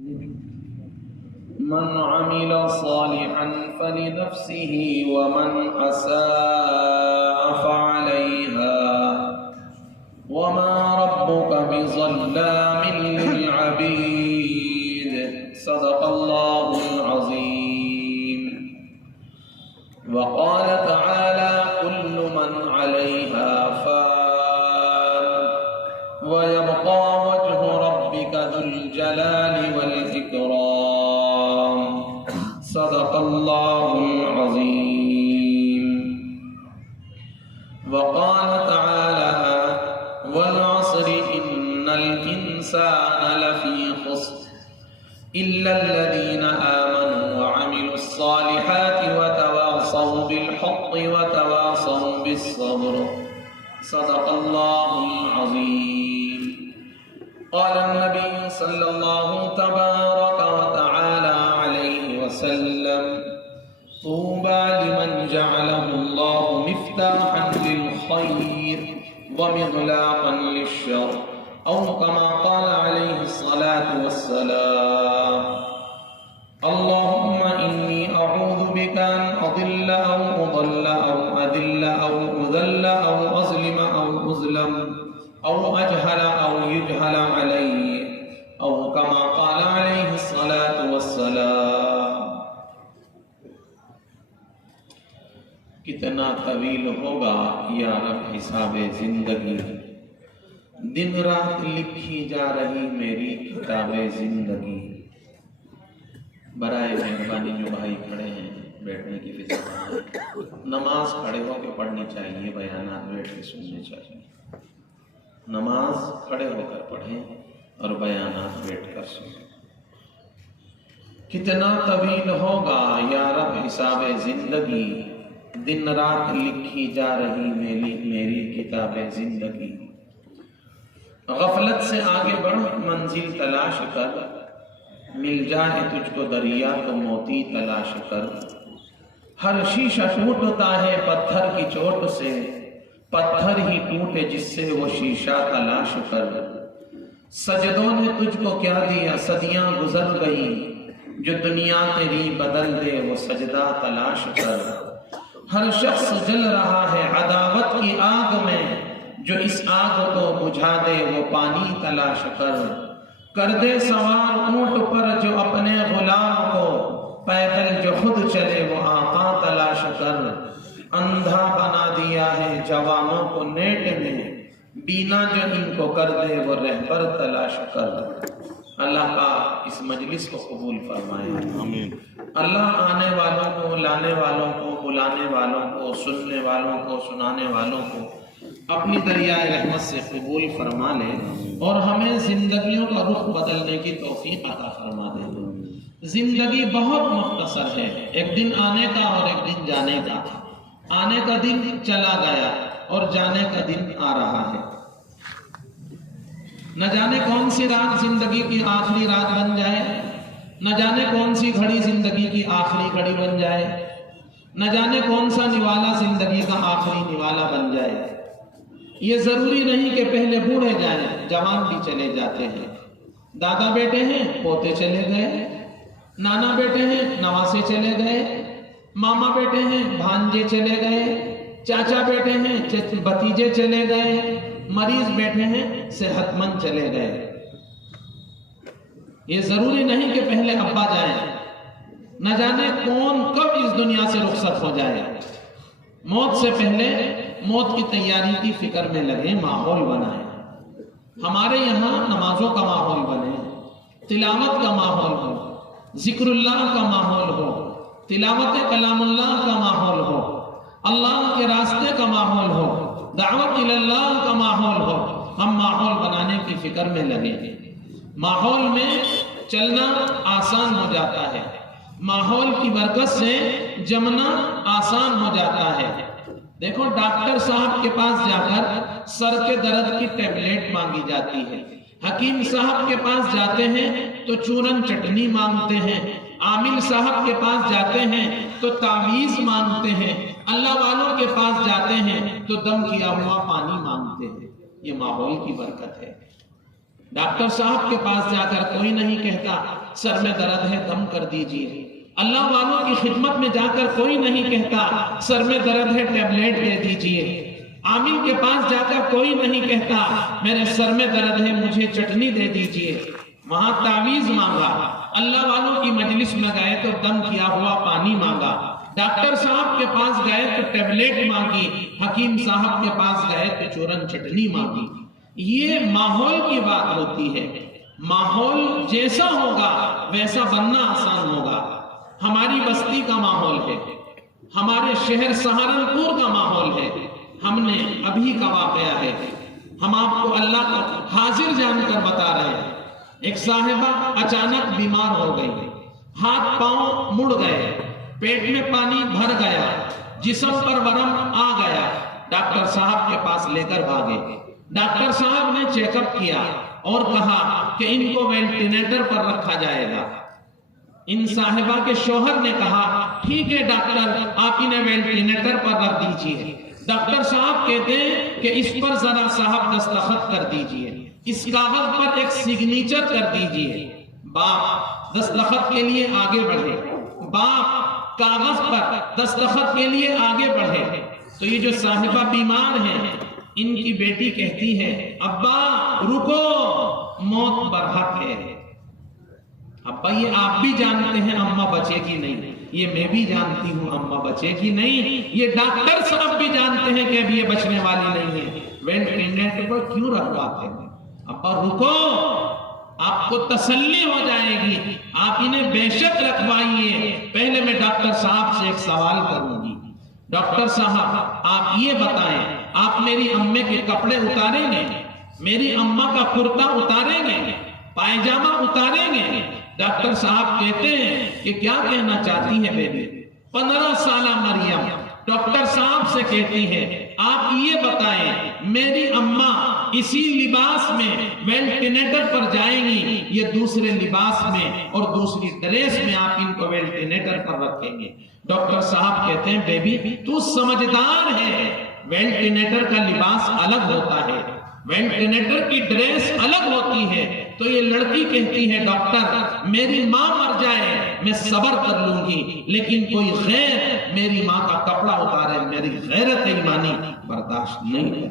من عمل صالحا فلنفسه ومن أساء فعليها وما ربك بظلام للعبيد صدق الله العظيم. وقال تعالى كل من عليها فان ويبقى وجه ربك ذو الجلال والإكرام صدق الله العظيم. وقال تعالى والعصر إن الإنسان لفي خسر إلا الذين آمنوا وعملوا الصالحات وتواصوا بالحق وتواصوا بالصبر صدق الله العظيم. قال النبي صلى الله تبارك وتعالى عليه وسلم طوبى لمن جعله الله مفتاحا للخير ومغلاقا للشر أو كما قال عليه الصلاة والسلام. اللهم إني أعوذ بك أن أضل أو أضل أو أذل أو أذل أو أظلم أو أظلم أو أجهل أو يجهل علي أو كما قال عليه الصلاة والسلام. کتنا طویل ہوگا یا رب حساب زندگی، دن رات لکھی جا رہی میری کتاب زندگی. برائے مہربانی جو بھائی کھڑے ہیں بیٹھنے کی فضا، نماز کھڑے ہو کے پڑھنی چاہیے، بیانات بیٹھ کے سننے چاہیے. نماز کھڑے ہو کر پڑھیں اور بیانات بیٹھ کر سنیں. کتنا طویل ہوگا یا رب حساب زندگی، دن رات لکھی جا رہی میری کتاب زندگی. غفلت سے آگے بڑھ منزل تلاش کر، مل جائے تجھ کو دریا تو موتی تلاش کر. ہر شیشہ ٹوٹتا ہے پتھر کی چوٹ سے، پتھر ہی ٹوٹے جس سے وہ شیشہ تلاش کر. سجدوں نے تجھ کو کیا دیا، صدیاں گزر گئی، جو دنیا تیری بدل دے وہ سجدہ تلاش کر. ہر شخص جل رہا ہے عداوت کی آگ میں، جو اس آگ کو بجھا دے وہ پانی تلاش کر. کر دے سوار اونٹ پر جو اپنے غلام کو، پیدل جو خود چلے وہ آقا تلاش کر. اندھا بنا دیا ہے جوانوں کو نیٹ میں، بینا جو ان کو کر دے وہ رہبر تلاش کر. اللہ کا اس مجلس کو قبول فرمائے. آمین. اللہ آنے والوں کو، لانے والوں کو، بلانے والوں کو، سننے والوں کو، سنانے والوں کو اپنی دریائے رحمت سے قبول فرما لے اور ہمیں زندگیوں کا رخ بدلنے کی توفیق عطا فرما دے. زندگی بہت مختصر ہے، ایک دن آنے کا اور ایک دن جانے کا. آنے کا دن چلا گیا اور جانے کا دن آ رہا ہے. نہ جانے کون سی رات زندگی کی آخری رات بن جائے، نہ جانے کون سی گھڑی زندگی کی آخری گھڑی بن جائے، نہ جانے کون سا نوالا زندگی کا آخری نوالا بن جائے. یہ ضروری نہیں کہ پہلے بوڑھے جائیں، جوان بھی چلے جاتے ہیں. دادا بیٹے ہیں پوتے چلے گئے، نانا بیٹے ہیں نواسے چلے گئے، ماما بیٹے ہیں بھانجے چلے گئے، چاچا بیٹے ہیں بھتیجے چلے گئے، مریض بیٹھے ہیں صحت مند چلے گئے. یہ ضروری نہیں کہ پہلے ابا جائیں. نہ جانے کون کب اس دنیا سے رخصت ہو جائے. موت سے پہلے موت کی تیاری کی فکر میں لگے، ماحول بنائیں. ہمارے یہاں نمازوں کا ماحول بنے، تلاوت کا ماحول ہو، ذکر اللہ کا ماحول ہو، تلاوت کلام اللہ کا ماحول ہو، اللہ کے راستے کا ماحول ہو، دعوت اللہ کا ماحول ہو. ہم ماحول بنانے کی فکر میں لگے. ماحول میں چلنا آسان ہو جاتا ہے، ماحول کی برکت سے جمنا آسان ہو جاتا ہے. دیکھو ڈاکٹر صاحب کے پاس جا کر سر کے درد کی ٹیبلیٹ مانگی جاتی ہے، حکیم صاحب کے پاس جاتے ہیں تو چورن چٹنی مانگتے ہیں، عامل صاحب کے پاس جاتے ہیں تو تعویذ مانگتے ہیں، اللہ والوں کے پاس جاتے ہیں تو دم کیا ہوا پانی مانگتے ہیں. یہ ماحول کی برکت ہے. ڈاکٹر صاحب کے پاس جا کر کوئی نہیں کہتا سر میں درد ہے دم کر دیجئے، اللہ والوں کی خدمت میں جا کر کوئی نہیں کہتا سر میں درد ہے ٹیبلیٹ دے دیجئے، عامل کے پاس جا کر کوئی نہیں کہتا میرے سر میں درد ہے مجھے چٹنی دے دیجئے، وہاں تعویذ مانگا، اللہ والوں کی مجلس میں گئے تو دم کیا ہوا پانی مانگا، ڈاکٹر صاحب کے پاس گئے تو ٹیبلیٹ مانگی، حکیم صاحب کے پاس گئے تو چورن چٹنی مانگی۔ یہ ماحول کی بات ہوتی ہے، ماحول جیسا ہوگا ویسا بننا آسان ہوگا۔ ہماری بستی کا ماحول ہے، ہمارے شہر سہارنپور کا ماحول ہے، ہم نے ابھی کا واقعہ ہے، ہم آپ کو اللہ کا حاضر جان کر بتا رہے ہیں۔ ایک صاحبہ اچانک بیمار ہو گئی، ہاتھ پاؤں مڑ گئے، پیٹ میں پانی بھر گیا، جسم پر ورم آ گیا، ڈاکٹر صاحب کے پاس لے کر بھاگے۔ ڈاکٹر صاحب نے چیک اپ کیا اور کہا کہ ان کو وینٹیلیٹر پر رکھا جائے گا۔ ان صاحبہ کے شوہر نے کہا ٹھیک ہے ڈاکٹر آپ انہیں وینٹیلیٹر پر رکھ دیجئے۔ ڈاکٹر صاحب کہتے ہیں کہ اس پر ذرا صاحب دستخط کر دیجئے، اس کاغذ پر ایک سگنیچر کر دیجئے۔ باپ دستخط کے لیے آگے بڑھے، باپ کاغذ پر دستخط کے لیے آگے بڑھے تو یہ جو صاحبہ بیمار ہیں ان کی بیٹی کہتی ہے ابا رکو موت برحق ہے۔ ابا یہ آپ بھی جانتے ہیں اماں بچے گی نہیں، یہ میں بھی جانتی ہوں اماں بچے گی نہیں، یہ ڈاکٹر صاحب بھی جانتے ہیں کہ اب یہ بچنے والی نہیں ہے، وینٹیلیٹر پر کیوں رکھواتے ہیں؟ ابا رکو آپ کو تسلی ہو جائے گی، آپ انہیں بے شک رکھوائیے، پہلے میں ڈاکٹر صاحب سے ایک سوال کروں گی۔ ڈاکٹر صاحب آپ یہ بتائیں آپ میری امّے کے کپڑے اتاریں گے، میری اماں کا کرتا اتاریں گے، پائجامہ اتاریں گے؟ ڈاکٹر صاحب کہتے ہیں کہ کیا کہنا چاہتی ہے بیٹی؟ 15 سالہ مریم ڈاکٹر صاحب سے کہتی ہے آپ یہ بتائیں میری اماں اسی لباس میں وینٹیلیٹر پر جائیں گی یہ دوسرے لباس میں اور دوسری ڈریس میں آپ ان کو وینٹیلیٹر پر رکھیں گے؟ ڈاکٹر صاحب کہتے ہیں بیبی تو سمجھدار ہے، وینٹیلیٹر کا لباس الگ ہوتا ہے، وینٹیلیٹر کی ڈریس الگ ہوتی ہے۔ تو یہ لڑکی کہتی ہے ڈاکٹر میری ماں مر جائے میں صبر کر لوں گی لیکن کوئی غیر میری ماں کا کپڑا اتارے میری غیرت ایمانی برداشت نہیں ہے۔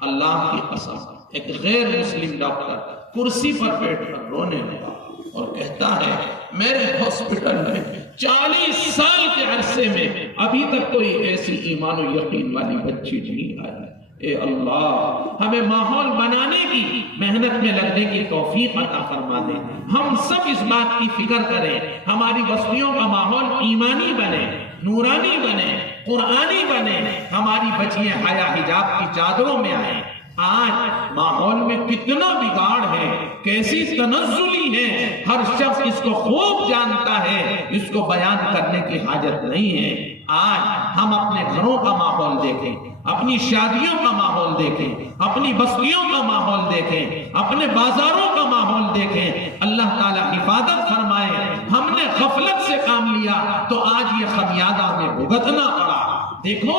اللہ کی قسم ایک غیر مسلم ڈاکٹر کرسی پر بیٹھ کر رونے لگا اور کہتا ہے میرے ہاسپٹل میں 40 سال کے عرصے میں ابھی تک کوئی ایسی ایمان و یقین والی بچی نہیں آئی۔ اے اللہ ہمیں ماحول بنانے کی محنت میں لگنے کی توفیق عطا فرما دے، ہم سب اس بات کی فکر کریں ہماری بستیوں کا ماحول ایمانی بنے، نورانی بنے، قرآنی بنے، ہماری بچیاں حیا حجاب کی چادروں میں آئیں۔ آج ماحول میں کتنا بگاڑ ہے، کیسی تنزلی ہے، ہر شخص اس کو خوب جانتا ہے، اس کو بیان کرنے کی حاجت نہیں ہے۔ آج ہم اپنے گھروں کا ماحول دیکھیں، اپنی شادیوں کا ماحول دیکھیں، اپنی بستیوں کا ماحول دیکھیں، اپنے بازاروں کا ماحول دیکھیں، اللہ تعالیٰ حفاظت فرمائے۔ ہم نے غفلت سے کام لیا تو آج یہ خمیازہ ہمیں بھگتنا پڑا۔ دیکھو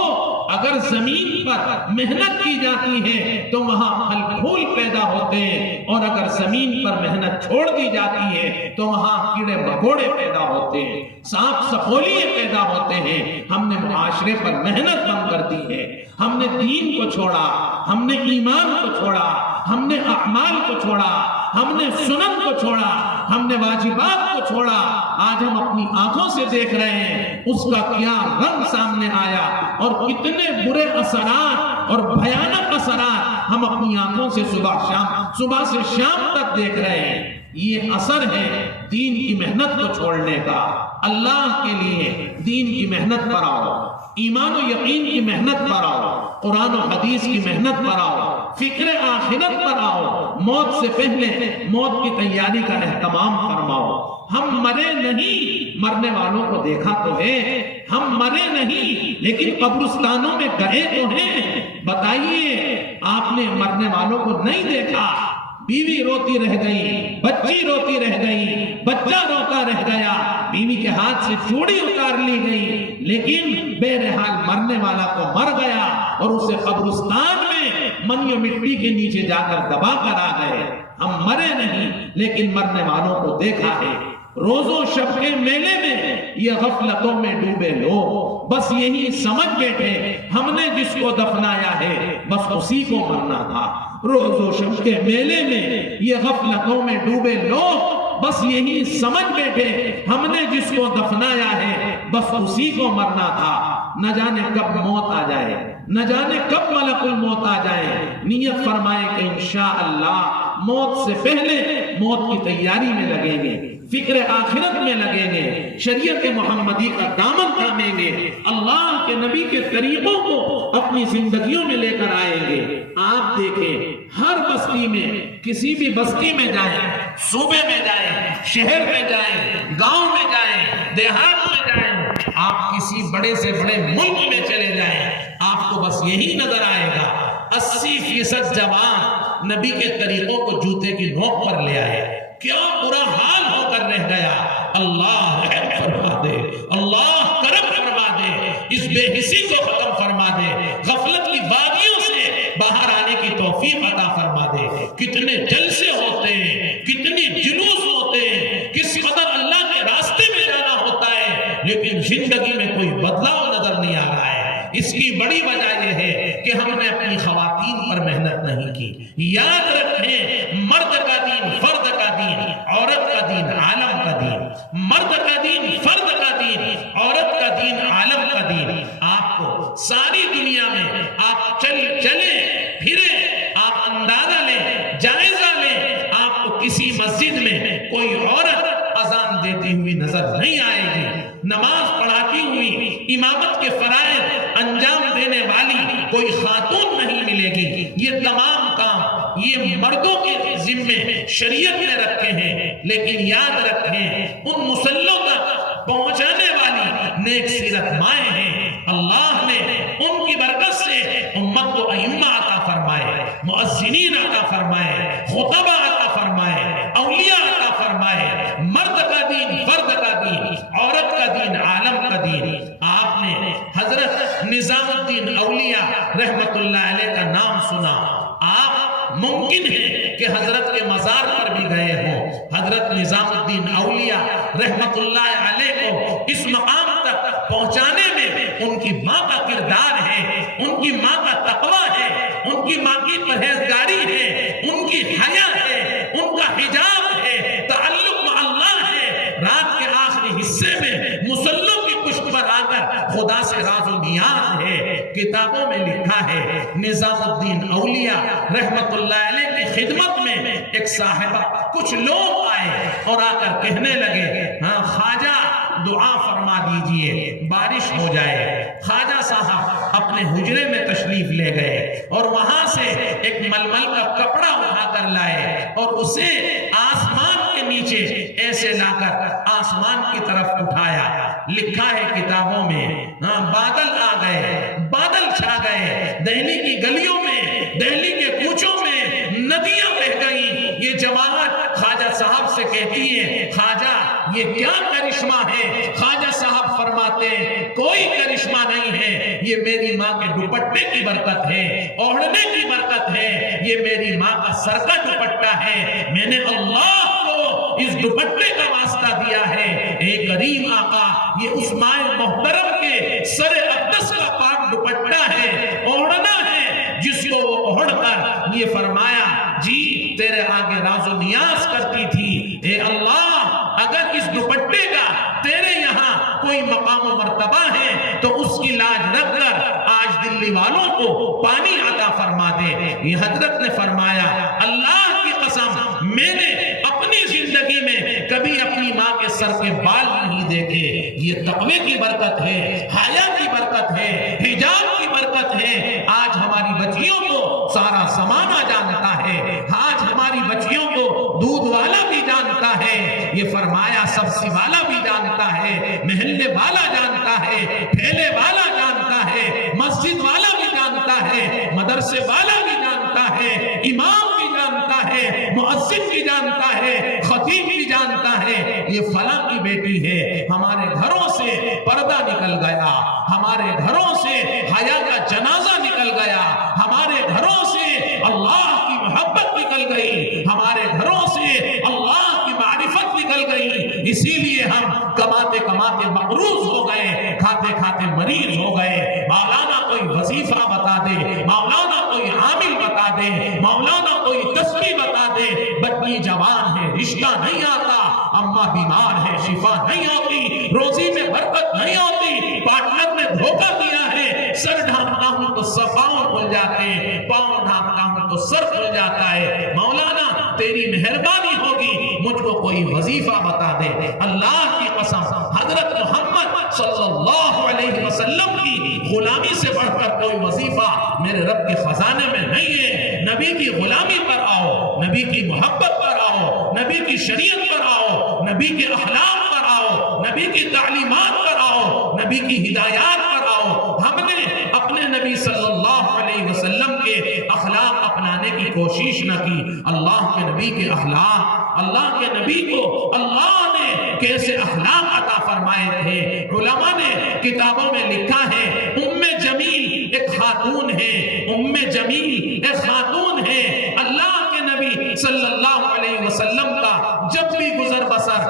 اگر زمین پر محنت کی جاتی ہے تو وہاں پھل پھول پیدا ہوتے ہیں اور اگر زمین پر محنت چھوڑ دی جاتی ہے تو وہاں کیڑے مکوڑے پیدا ہوتے ہیں، سانپ سپولیے پیدا ہوتے ہیں۔ ہم نے معاشرے پر محنت بند کر دی ہے، ہم نے دین کو چھوڑا، ہم نے ایمان کو چھوڑا، ہم نے اعمال کو چھوڑا، ہم نے سنن کو چھوڑا، ہم نے واجبات کو چھوڑا۔ آج ہم اپنی آنکھوں سے دیکھ رہے ہیں اس کا کیا رنگ سامنے آیا اور کتنے برے اثرات اور بھیانک اثرات ہم اپنی آنکھوں سے صبح سے شام تک دیکھ رہے ہیں۔ یہ اثر ہے دین کی محنت کو چھوڑنے کا۔ اللہ کے لیے دین کی محنت پر آؤ، ایمان و یقین کی محنت پر آؤ، قرآن و حدیث کی محنت پر آؤ، فکر آخرت پر آؤ، موت سے پہلے موت کی تیاری کا اہتمام فرماؤ۔ ہم مرے نہیں، مرنے والوں کو دیکھا تو ہے، ہم مرے نہیں لیکن قبرستانوں میں گئے تو ہیں۔ بتائیے آپ نے مرنے والوں کو نہیں دیکھا، بیوی روتی رہ گئی، بچی روتی رہ گئی، بچہ روتا رہ گیا، بیوی کے ہاتھ سے چوڑی اتار لی گئی، لیکن بہرحال مرنے والا تو مر گیا اور اسے قبرستان میں من یہ مٹی کے نیچے جا کر دبا کر آ گئے، ہم مرے نہیں لیکن مرنے والوں کو دیکھا ہے۔ روز و شب کے میلے میں یہ غفلتوں میں ڈوبے لوگ بس یہی سمجھ بیٹھے ہم نے جس کو دفنایا ہے بس اسی کو مرنا تھا۔ روز و شب کے میلے میں یہ غفلتوں میں ڈوبے لوگ بس یہی سمجھ بیٹھے ہم نے جس کو دفنایا ہے بس اسی کو مرنا تھا۔ نہ جانے کب موت آ جائے، نہ جانے کب ملک الموت آ جائے، نیت فرمائے کہ انشاءاللہ موت سے پہلے موت کی تیاری میں لگیں گے، فکر آخرت میں لگیں گے، شریعت محمدی کا دامن تھامیں گے، اللہ کے نبی کے طریقوں کو اپنی زندگیوں میں لے کر آئیں گے۔ آپ دیکھیں ہر بستی میں، کسی بھی بستی میں جائیں، صوبے میں جائیں، شہر میں جائیں، گاؤں میں جائیں، دیہات میں جائیں، آپ کسی بڑے سے بڑے ملک میں چلے جائیں، آپ کو بس یہی نظر آئے گا 80% جوان نبی کے طریقوں کو جوتے کی نوک پر لے آئے۔ کیا برا حال ہو کر رہ گیا، اللہ رحم فرما دے، اللہ کرم فرما دے، اس بے حسی کو ختم فرما دے، غفلت کی وادیوں سے باہر آنے کی توفیق عطا فرما دے۔ کتنے جلسے ہوتے ہیں، کتنی جلوس ہوتے ہیں، کس قدر اللہ کے راستے میں جانا ہوتا ہے، لیکن زندگی میں کوئی بدلاؤ نظر نہیں آ رہا ہے۔ اس کی بڑی وجہ یہ ہے کہ ہم نے اپنی خواتین پر محنت نہیں کی۔ یاد رکھیں مرد کا دین فرد کا دین، عورت کا دین عالم کا دین، مرد کا دین فرد کا دین، عورت کا دین عالم کا دین۔ آپ کو ساری دنیا میں آپ چلیں پھریں، آپ اندازہ لیں، جائزہ لیں، آپ کو کسی مسجد میں کوئی عورت اذان دیتی ہوئی نظر نہیں آئے گی، نماز پڑھاتی ہوئی، امامت کے فرائض انجام دینے والی کوئی خاتون نہیں ملے گی۔ یہ تمام کام یہ مردوں کے ذمے شریعت نے رکھے ہیں، لیکن یاد رکھیں ان مسلوں تک پہنچانے والی نیک سیرت مائیں ہیں۔ اللہ نے ان کی برکت سے امت کو ائمہ عطا فرمائے، مؤذنین عطا فرمائے، خطبہ عطا فرمائے، اولیاء عطا فرمائے۔ مرد کا دین فرد کا دین، عورت کا دین عالم کا دین۔ آپ نے حضرت نظام الدین اولیاء رحمت اللہ علیہ کا نام سنا، آپ ممکن ہے کہ حضرت کے مزار پر بھی گئے ہوں۔ حضرت نظام الدین اولیاء رحمت اللہ علیہ کو اس مقام تک پہنچانے میں ان کی ماں کا کردار ہے، ان کی ماں کا تقویٰ ہے، ان کی ماں کی پرہیزگاری ہے، ان کی حیا ہے، ان کا حجاب ہے، تعلق مع اللہ ہے۔ رات کے آخری حصے میں مسلوں کی پشت پر آ کر خدا سے راز و نیاز ہے۔ کتابوں میں لکھا ہے نظام الدین اولیاء رحمت اللہ علیہ کی خدمت میں ایک صاحبہ، کچھ لوگ آئے اور آ کر کہنے لگے، ہاں خواجہ دعا فرما دیجئے بارش ہو جائے۔ خواجہ صاحب اپنے حجرے میں تشریف لے گئے اور وہاں سے ایک ململ کا کپڑا اٹھا کر لائے اور اسے آسمان کے نیچے ایسے لا کر آسمان کی طرف اٹھایا۔ لکھا ہے کتابوں میں بادل آ گئے، بادل چھا گئے، دہلی کی گلیوں میں، دہلی کے کوچوں میں ندیاں بہہ گئیں۔ یہ جماعت خواجہ صاحب سے کہتی ہے، خواجہ یہ کیا کرشمہ ہے؟ خواجہ صاحب فرماتے ہیں کوئی کرشمہ نہیں ہے، یہ میری ماں کے دوپٹے کی برکت ہے، اوڑھنے کی برکت ہے، یہ میری ماں کا سر کا دوپٹہ ہے۔ میں نے اللہ کو اس دوپٹے کا واسطہ دیا ہے۔ اے کریم آقا، یہ اس ماں محترم کے سر اقدس کا پاک دوپٹہ ہے، اوڑھنا ہے، جس کو وہ اوڑھ کر یہ فرمایا جی تیرے آگے راز و نیاز کرتی تھی۔ اے اللہ، اگر اس دوپٹے کا تیرے یہاں کوئی مقام و مرتبہ ہے تو اس کی لاج رکھ کر آج دلی والوں کو پانی عطا فرما دے۔ یہ حضرت نے فرمایا اللہ کی قسم میں نے اپنی زندگی میں کبھی اپنی ماں کے سر کے بال نہیں دیکھے۔ یہ تقوی کی برکت ہے، حیا کی برکت ہے، حجاب کی برکت ہے۔ آج ہماری بچیوں کو سارا زمانہ جانتا ہے، آج ہماری بچیوں کو دودھ والا بھی جانتا ہے، یہ فرمایا سبزی والا بھی جانتا ہے، محلے والا جانتا ہے، ٹھیلے والا جانتا ہے، مسجد والا بھی جانتا ہے، مدرسے والا بھی جانتا ہے، امام بھی جانتا ہے، مؤذن بھی جانتا ہے، خطیب بھی جانتا ہے، یہ فلاں کی بیٹی ہے۔ ہمارے گھروں سے پردہ نکل گیا، ہمارے گھروں سے حیا کا جنازہ نکل گیا، ہمارے گھروں سے اسی لیے ہم کماتے کماتے مقروض ہو گئے، کھاتے کھاتے مریض ہو گئے۔ مولانا کوئی وظیفہ بتا دے، مولانا کوئی عامل بتا دے، مولانا کوئی تسبیح بتا دے، بچی جوان ہے رشتہ نہیں آتا، اماں بیمار ہے شفا نہیں ہوتی، روزی میں برکت نہیں ہوتی، پارٹنر نے دھوکہ دیا ہے، سر ڈھانپتا ہوں تو پاؤں کھل جاتے ہیں، پاؤں ڈھانپتا ہوں تو سر کھل جاتا ہے۔ مولانا تیری مہربانی ہوگی، مجھ کو کوئی وظیفہ بتا دے۔ اللہ کی قسم حضرت محمد صلی اللہ علیہ وسلم کی غلامی سے بڑھ کر کوئی وظیفہ میرے رب کے خزانے میں نہیں ہے۔ نبی کی غلامی پر آؤ، نبی کی محبت پر آؤ، نبی کی شریعت پر آؤ، نبی کے اخلاق پر آؤ، نبی کی تعلیمات پر آؤ، نبی کی ہدایات پر آؤ۔ ہم نے اپنے نبی صلی اللہ علیہ وسلم کے اخلاق اپنانے کی کوشش نہ کی۔ اللہ کے نبی کے اخلاق، اللہ کے نبی کو اللہ نے کیسے اخلاق عطا فرمائے تھے، علماء نے کتابوں میں لکھا ہے۔ ام جمیل ایک خاتون ہے، ام جمیل ایک خاتون ہے۔ اللہ کے نبی صلی اللہ علیہ وسلم کا جب بھی گزر بسر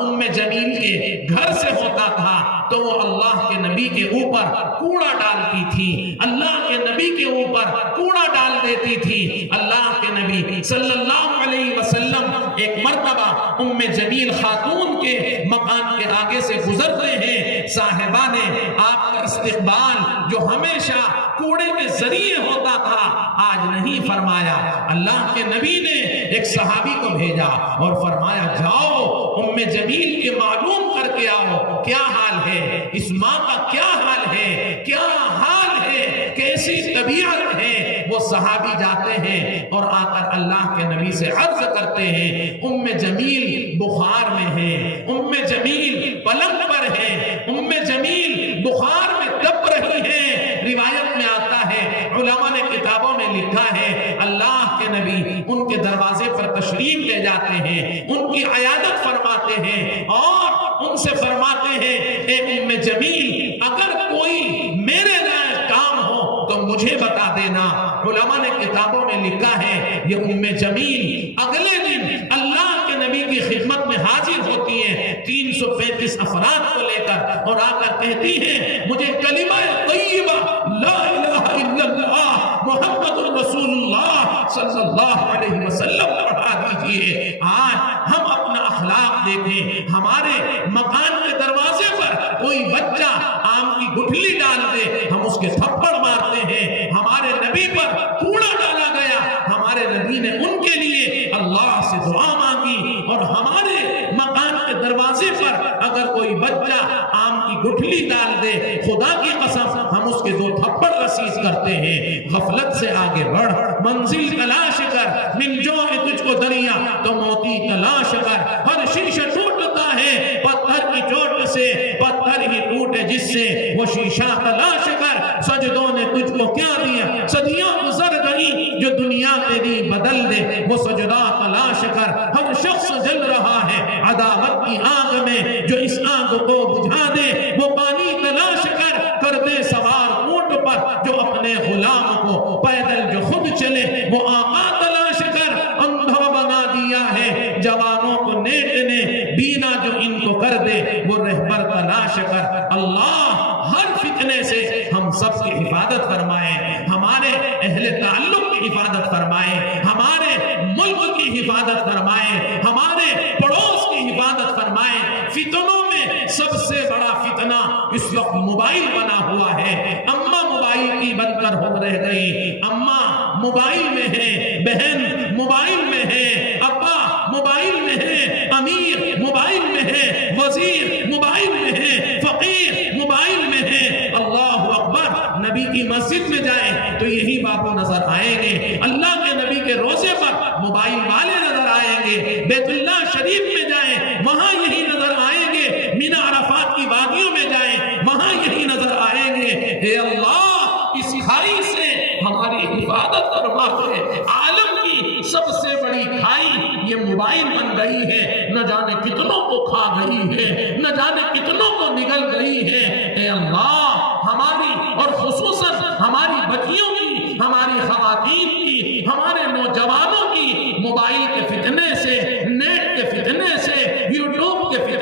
ام جمیل کے گھر سے ہوتا تھا تو وہ اللہ کے نبی کے اوپر کوڑا ڈالتی تھی، اللہ کے نبی کے اوپر کوڑا ڈال دیتی تھی۔ اللہ کے نبی صلی اللہ علیہ وسلم ایک مرتبہ ام جمیل خاتون کے مکان کے آگے سے گزرتے ہیں، صاحبہ نے آپ کا استقبال جو ہمیشہ کوڑے کے ذریعے ہوتا تھا آج نہیں فرمایا۔ اللہ کے نبی نے ایک صحابی کو بھیجا اور فرمایا جاؤ ام جمیل کے معلوم کر کے آؤ کیا حال ہے، اس ماں کا کیا حال ہے، کیا حال ہے، کیسی طبیعت ہے۔ وہ صحابی جاتے ہیں اور آ کر اللہ کے نبی سے عرض کرتے ہیں ام جمیل بخار میں ہے، ام جمیل پلنگ پر ہے، ام جمیل بخار میں تپ رہی ہے۔ روایت میں آتا ہے، علماء نے کتابوں میں لکھا ہے، اللہ کے نبی ان کے دروازے پر تشریف لے جاتے ہیں، ان کی عیادت فرماتے ہیں اور ان سے فرماتے ہیں اے ام جمیل اگر کوئی میرے لائق کام ہو تو مجھے بتا دینا۔ علماء نے کتابوں میں لکھا ہے یہ ام جمیل اگلے دن اللہ کے نبی کی خدمت میں حاضر ہوتی ہیں 335 افراد کو لے کر اور آ کر کہتی ہیں مجھے کلمہ طیبہ لا الہ الا اللہ محمد رسول اللہ صلی اللہ علیہ وسلم پڑھا دیجئے۔ آج ہم اپنا اخلاق دیکھیں، ہمارے مکان کے دروازے پر کوئی بچہ آم کی گٹھلی ڈال دے ہم اس کے تھپڑ مارتے ہیں۔ ہمارے نبی پر کوڑا ڈالا گیا، ہمارے نبی نے ان کے لیے اللہ سے دعا مانگی، اور ہمارے مکان کے دروازے پر اگر کوئی بچہ آم کی گٹھلی ڈال دے خدا کی قسم ہم اس کے 2 تھپڑ رسیز کرتے ہیں۔ غفلت سے آگے بڑھ، منزل تلاش کر، من جو تجھ کو دریا تو موتی تلاش کر۔ ہر شیشہ ٹوٹتا ہے پتھر کی چوٹ سے، پتھر ہی ٹوٹے جس سے وہ شیشہ تلاش کر۔ سجدوں نے تجھ کو کیا دیا، صدیاں گزر گئی جو دنیا تیری بدل دے، وہ سجدہ تلاش کر۔ ہر شخص جل رہا ہے عداوت کی آگ میں، جو اس آگ کو بجھا دے وہ پانی تلاش کر دے سوار اونٹ پر، جو اپنے غلام کو پیدل جو خود چلے وہ آقا تلاش کر۔ اندھا بنا دیا ہے جوانوں کو نیک نے، بینا جو ان کو کر دے وہ رہبر تلاش کر۔ اللہ ہر فتنے سے ہم سب کی حفاظت فرمائے، ہمارے اہل تعلق کی حفاظت فرمائے، ہمارے ملک کی حفاظت فرمائے، ہمارے پڑوس کی حفاظت فرمائے۔ فتنوں میں سب سے بڑا فتنہ اس وقت موبائل بنا ہوا ہے۔ اماں موبائل کی بن کر ہو رہ گئی، اماں موبائل میں ہے، بہن موبائل میں ہے، ابا موبائل میں ہے، امیر موبائل میں ہے، وزیر موبائل میں ہے، فقیر موبائل میں ہے۔ اللہ اکبر، نبی کی مسجد میں جائیں تو یہی بابو نظر آئیں گے، اللہ کے نبی کے روزے پر موبائل والے نظر آئیں گے، بیت اللہ شریف میں جائیں وہاں یہی نظر آئیں گے، مینا عرفات کی وادیوں میں جائیں وہاں یہی نظر آئیں گے۔ اے اللہ اس کھائی سے ہماری حفاظت فرما دے۔ عالم کی سب سے بڑی کھائی یہ موبائل بن گئی ہے، نہ جانے کتنوں کو کھا گئی ہے، نہ جانے کتنوں کو نگل گئی ہے۔ اے اللہ ہماری اور خصوصاً ہماری بچیوں کی، ہماری خواتین کی، ہمارے نوجوانوں کی موبائل کے فتنے سے، نیٹ کے فتنے سے، یوٹیوب کے فتنے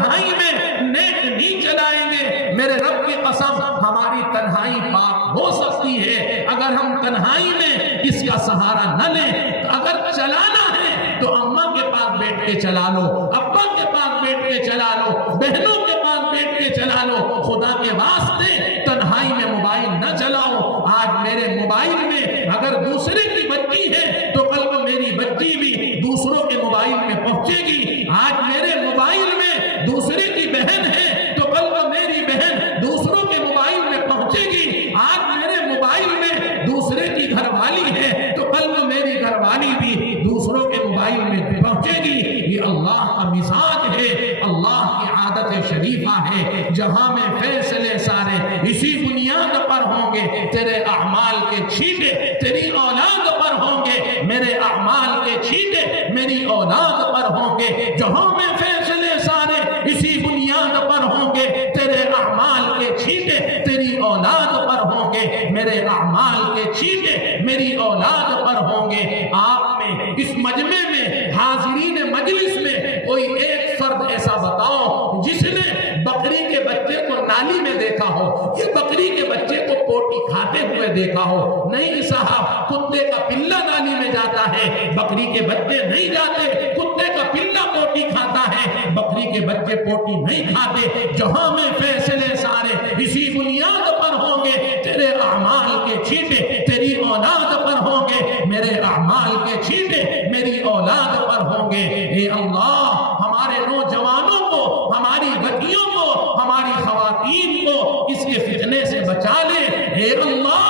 تنہائی میں نیک نہیں چلائیں گے، میرے رب کی قسم ہماری تنہائی پاک ہو سکتی ہے اگر ہم تنہائی میں اس کا سہارا نہ لیں۔ اگر چلانا ہے تو اماں کے پاس بیٹھ کے چلا لو، ابا کے پاس بیٹھ کے چلا لو، بہنوں کے پاس بیٹھ کے چلا لو، خدا کے واسطے تنہائی میں موبائل نہ چلاؤ۔ آج میرے موبائل میں اگر دوسرے کی بچی ہے تو کل کو میری بچی بھی دوسروں کے موبائل میں پہنچے گی۔ آج میرے موبائل میں دوسرے کی بہن ہے تو کل کو میری بہن دوسروں کے موبائل میں پہنچے گی۔ آج میرے موبائل میں دوسرے کی گھر والی ہے تو کل کو میری گھر والی بھی دوسروں کے موبائل میں پہنچے گی۔ یہ اللہ کا مزاج ہے، اللہ کی عادت شریفہ ہے۔ جہاں میں فیصلے سارے اسی بنیاد پر ہوں گے، تیرے اعمال کے چھینٹے تیری اولاد پر ہوں گے، میرے اعمال کے چھینٹے میری اولاد پر ہوں گے۔ جہاں میں فیصلے سارے اسی بنیاد پر ہوں گے، تیرے اعمال کے چھینٹے تیری اولاد پر ہوں گے، میرے اعمال کے چھینٹے میری اولاد پر ہوں گے۔ آپ میں اس مجمع میں حاضرین مجلس میں کوئی ایک فرد ایسا بتاؤ جس نے بکری کے بچے کو نالی میں دیکھا ہو، یہ بکری کے بچے کو پوٹی کھاتے ہوئے دیکھا ہو۔ نہیں صاحب، کتے کا پلہ نالی میں جاتا ہے، بکری کے بچے نہیں جاتے۔ کتے کا پلہ پوٹی کھاتا ہے، بکری کے بچے پوٹی نہیں کھاتے۔ جہاں میں فیصلے سارے اسی بنیاد پر ہوں گے، تیرے اعمال کے چھینٹے تیری اولاد پر ہوں گے، میرے اعمال کے چھینٹے میری اولاد پر ہوں گے۔ اے اللہ، ہمارے نوجوانوں کو، ہماری بچیوں کو، ہماری خواتین کو اس کے فتنے سے بچا لے۔ اے اللہ،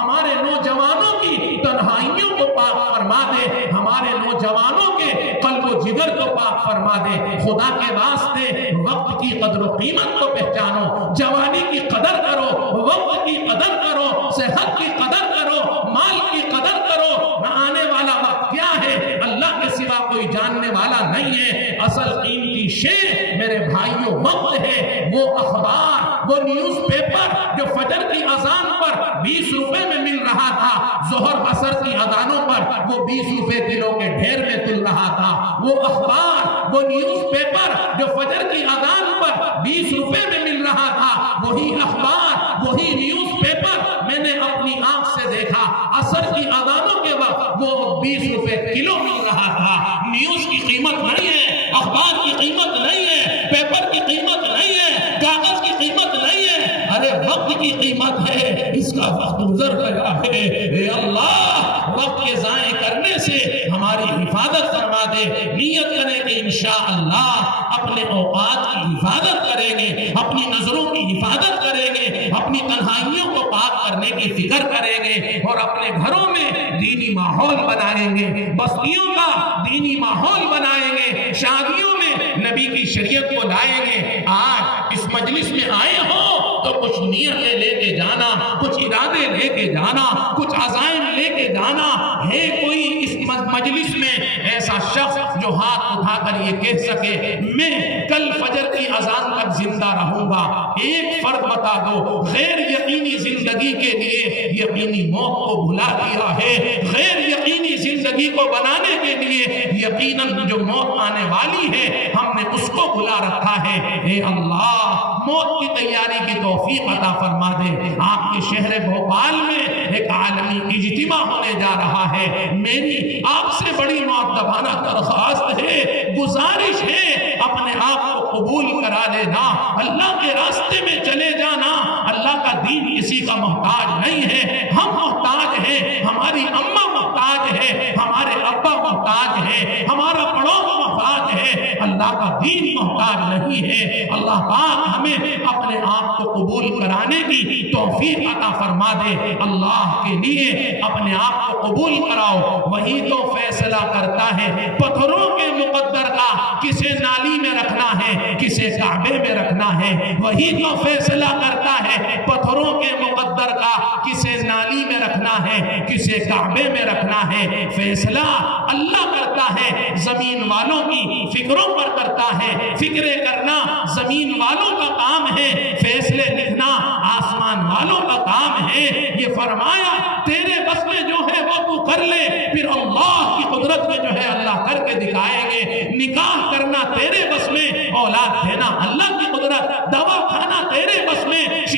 ہمارے نوجوانوں کی تنہائیوں کو پاک فرما دے، ہمارے نوجوانوں کے قلب و جگر کو پاک فرما دے۔ خدا کے واسطے وقت کی قدر و قیمت کو پہچانو، جوانی کی قدر کرو، وقت کی قدر کرو، صحت کی قدر کرو، مال کی قدر کرو۔ آنے والا وقت کیا ہے اللہ کے سوا کوئی جاننے والا نہیں ہے۔ اصل قیمتی شے میرے بھائیوں وقت ہے۔ وہ اخبار، وہ نیوز پیپر جو فجر کی اذان پر 20 روپے میں مل رہا تھا، ظہر عصر کی اذانوں پر وہ 20 روپے کلو کے ڈھیر میں تل رہا تھا۔ وہ اخبار، وہ نیوز پیپر جو فجر کی اذان پر 20 روپے میں مل رہا تھا، وہی اخبار، وہی نیوز پیپر میں نے اپنی آنکھ سے دیکھا، عصر کی اذانوں کے وقت وہ 20 روپے کلو مل رہا تھا۔ نیوز کی قیمت نہیں ہے، اخبار کی قیمت نہیں ہے، پیپر کی قیمت نہیں ہے، کاغذ کی قیمت نہیں ہے، ارے وقت کی قیمت ہے۔ اس کا وقت گزر گیا ہے۔ اے اللہ، وقت کے ضائع کرنے سے ہماری حفاظت فرما دے۔ نیت کریں کہ انشاءاللہ اپنے اوقات کی حفاظت کریں گے، اپنی نظروں کی حفاظت کریں گے، اپنی تنہائیوں کو پاک کرنے کی فکر کریں گے، اور اپنے گھروں میں دینی ماحول بنائیں گے، بستیوں کا دینی ماحول بنائیں گے، شادیوں میں نبی کی شریعت کو لائیں گے۔ آج اس مجلس میں آئے ہو تو کچھ نیتیں لے کے جانا، کچھ ارادے لے کے جانا، کچھ عزائم لے کے جانا ہے۔ کوئی اس مجلس میں ایسا شخص جو ہاتھ اٹھا کر یہ کہہ سکے میں کل فجر کی اذان تک زندہ رہوں گا؟ ایک فرد بتا دو۔ غیر یقینی زندگی کے لیے یقینی موت کو بھلا دیا ہے، غیر یقینی زندگی کو بنانے کے لیے یقیناً جو موت آنے والی ہے ہم نے اس کو بھلا رکھا ہے۔ اے اللہ، موت کی تیاری کی توفیق عطا فرما دے۔ آپ کے شہر بھوپال میں ایک عالمی اجتماع ہونے جا رہا ہے۔ میری آپ سے بڑی مؤدبانہ درخواست ہے، گزارش ہے، اپنے آپ کو قبول کرا لینا، اللہ کے راستے میں چلے جانا۔ اللہ کا دین کسی کا محتاج نہیں ہے، ہم محتاج ہیں، ہماری اماں محتاج ہے، ہمارے ابا محتاج ہے، ہمارا پڑوس محتاج ہے، اللہ کا دین محتاج نہیں ہے۔ اللہ پاک ہمیں اپنے آپ کو قبول کرانے کی توفیق عطا فرما دے۔ اللہ کے لیے اپنے آپ کو قبول کراؤ، وہی تو فیصلہ کرتا ہے پتھروں کے مقدر کا کسے نالی میں رکھنا ہے، کسے کعبے میں رکھنا ہے، وہی تو فیصلہ کرتا ہے پتھروں کے مقدر کا کسے نالی میں رکھنا ہے، کسے کعبے میں رکھنا ہے۔ فیصلہ اللہ کرتا ہے، زمین والوں کی فکروں پر کرتا ہے۔ فکرے کرنا زمین والوں کا کام ہے، فیصلے لکھنا آسمان والوں کا کام ہے۔ یہ فرمایا تیرے بس میں جو ہے وہ تو کر لے، پھر اللہ کی قدرت میں جو ہے اللہ کر کے دکھائیں گے۔ نکاح کرنا تیرے بس میں، اولاد دینا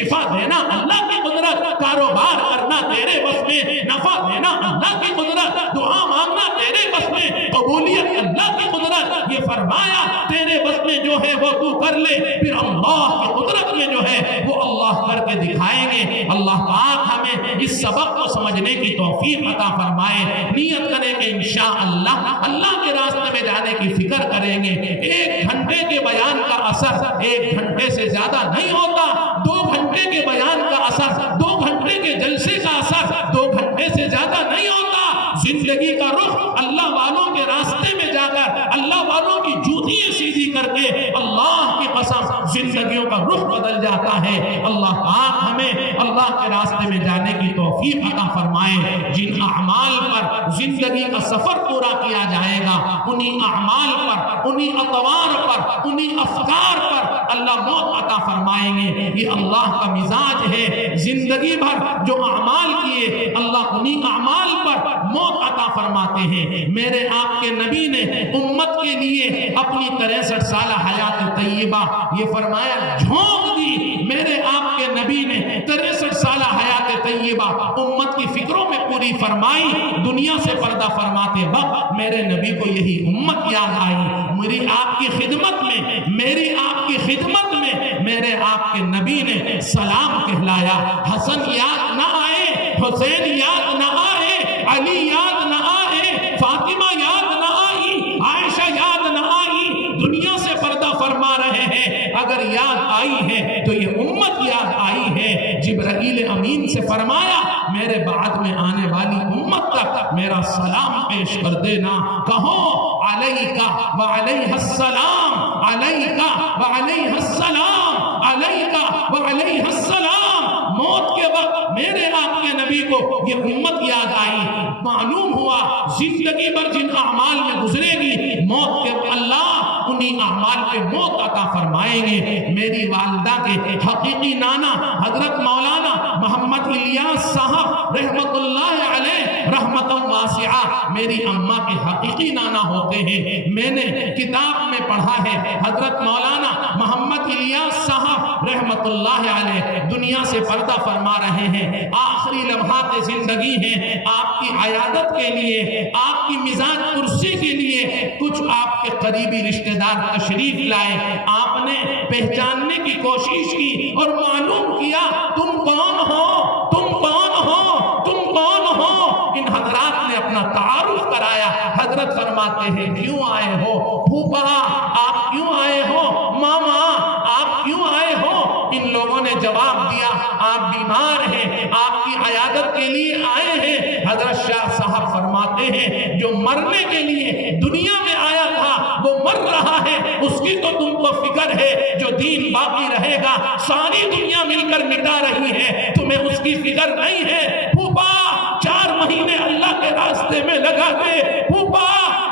شفا دینا اللہ کی قدرت، کاروبار کرنا تیرے بس میں، نفع دینا اللہ کی قدرت، دعا مانگنا تیرے بس میں، قبولیت اللہ کی قدرت، یہ فرمایا تیرے بس میں جو ہے وہ تو کر لے، پھر اللہ کی قدرت میں جو ہے وہ اللہ کر کے دکھائیں گے۔ اللہ پاک ہمیں اس سبق کو سمجھنے کی توفیق عطا فرمائے۔ نیت کریں کہ انشاءاللہ اللہ کے راستے میں جانے کی فکر کریں گے۔ 1 گھنٹے کے بیان کا اثر 1 گھنٹے سے زیادہ نہیں ہوتا، 2 گھنٹے کے بیان کا اثر، 2 گھنٹے کے جلسے کا اثر 2 گھنٹے سے زیادہ نہیں ہوتا۔ زندگی کا رخ اللہ والوں کے راستے میں جا کر، اللہ والوں کی جوتیاں سیدھی کر کے، اللہ کی قسم زندگیوں کا رخ بدل جاتا ہے۔ اللہ پاک ہمیں اللہ کے راستے میں جانے کی توفیق عطا فرمائے۔ جن اعمال پر زندگی کا سفر پورا کیا جائے گا، انہی اعمال پر، انہی اطوار پر، انہی افکار پر اللہ موت عطا فرمائیں گے۔ یہ اللہ کا مزاج ہے، زندگی بھر جو اعمال کیے اللہ انہی اعمال پر موت عطا فرماتے ہیں۔ میرے آپ کے نبی نے امت کے لیے اپنی 63 سالہ حیات طیبہ یہ فرمایا جھونک دی۔ میرے آپ کے نبی نے 63 سالہ حیات طیبہ امت کی فکروں میں پوری فرمائی۔ دنیا سے پردہ فرماتے وقت میرے نبی کو یہی امت یاد آئی۔ میری آپ کی خدمت میں، میری آپ کی خدمت میں میرے آپ کے نبی نے سلام کہلایا۔ حسن یاد نہ آئے، حسین یاد نہ آئے، علی یاد نہ آئے، فاطمہ یاد نہ آئی، عائشہ یاد نہ آئی، دنیا سے پردہ فرما رہے ہیں، اگر یاد آئی ہے تو یہ امت یاد آئی ہے۔ جبرائیل امین سے فرمایا میرے بعد میں آنے والی امت تک میرا سلام پیش کر دینا، کہو علیکہ وعلیہ السلام، علیکہ وعلیہ السلام، علیکہ وعلیہ السلام۔ موت کے وقت میرے آپ کے نبی کو یہ امت یاد آئی۔ معلوم ہوا زندگی بھر جن اعمال میں گزرے گی، موت کے اللہ انہی اعمال پہ موت عطا فرمائیں گے۔ میری والدہ کے حقیقی نانا حضرت مولانا محمد الیاس صاحب رحمت اللہ علیہ رحمت واسعہ میری اماں کے حقیقی نانا ہوتے ہیں۔ میں نے کتاب میں پڑھا ہے حضرت مولانا محمد الیاس صاحب رحمت اللہ علیہ دنیا سے پردہ فرما رہے ہیں، آخری لمحات زندگی ہیں۔ آپ کی عیادت کے لیے، آپ کی مزاج پرسی کے لیے کچھ آپ کے قریبی رشتہ دار تشریف لائے۔ آپ نے پہچاننے کی کوشش کی اور معلوم کیا تم کون ہو، تم کون ہو، تم کون ہو۔ ان حضرات نے اپنا تعارف کرایا۔ حضرت فرماتے ہیں کیوں آئے ہو؟ پھوپھا آپ کیوں آئے ہو؟ ماما آپ کیوں آئے ہو؟ ان لوگوں نے جواب دیا آپ بیمار ہیں، آپ کی عیادت کے لیے آئے ہیں۔ حضرت شاہ صاحب فرماتے ہیں جو مرنے کے لیے دنیا میں آیا تھا وہ مر رہا ہے، اس کی تو تم کو فکر ہے، جو دین باقی رہے گا ساری دنیا مل کر مٹا رہی ہے، تمہیں اس کی فکر نہیں ہے۔ پھوپھا 4 مہینے اللہ کے راستے میں لگا دے، پھوپھا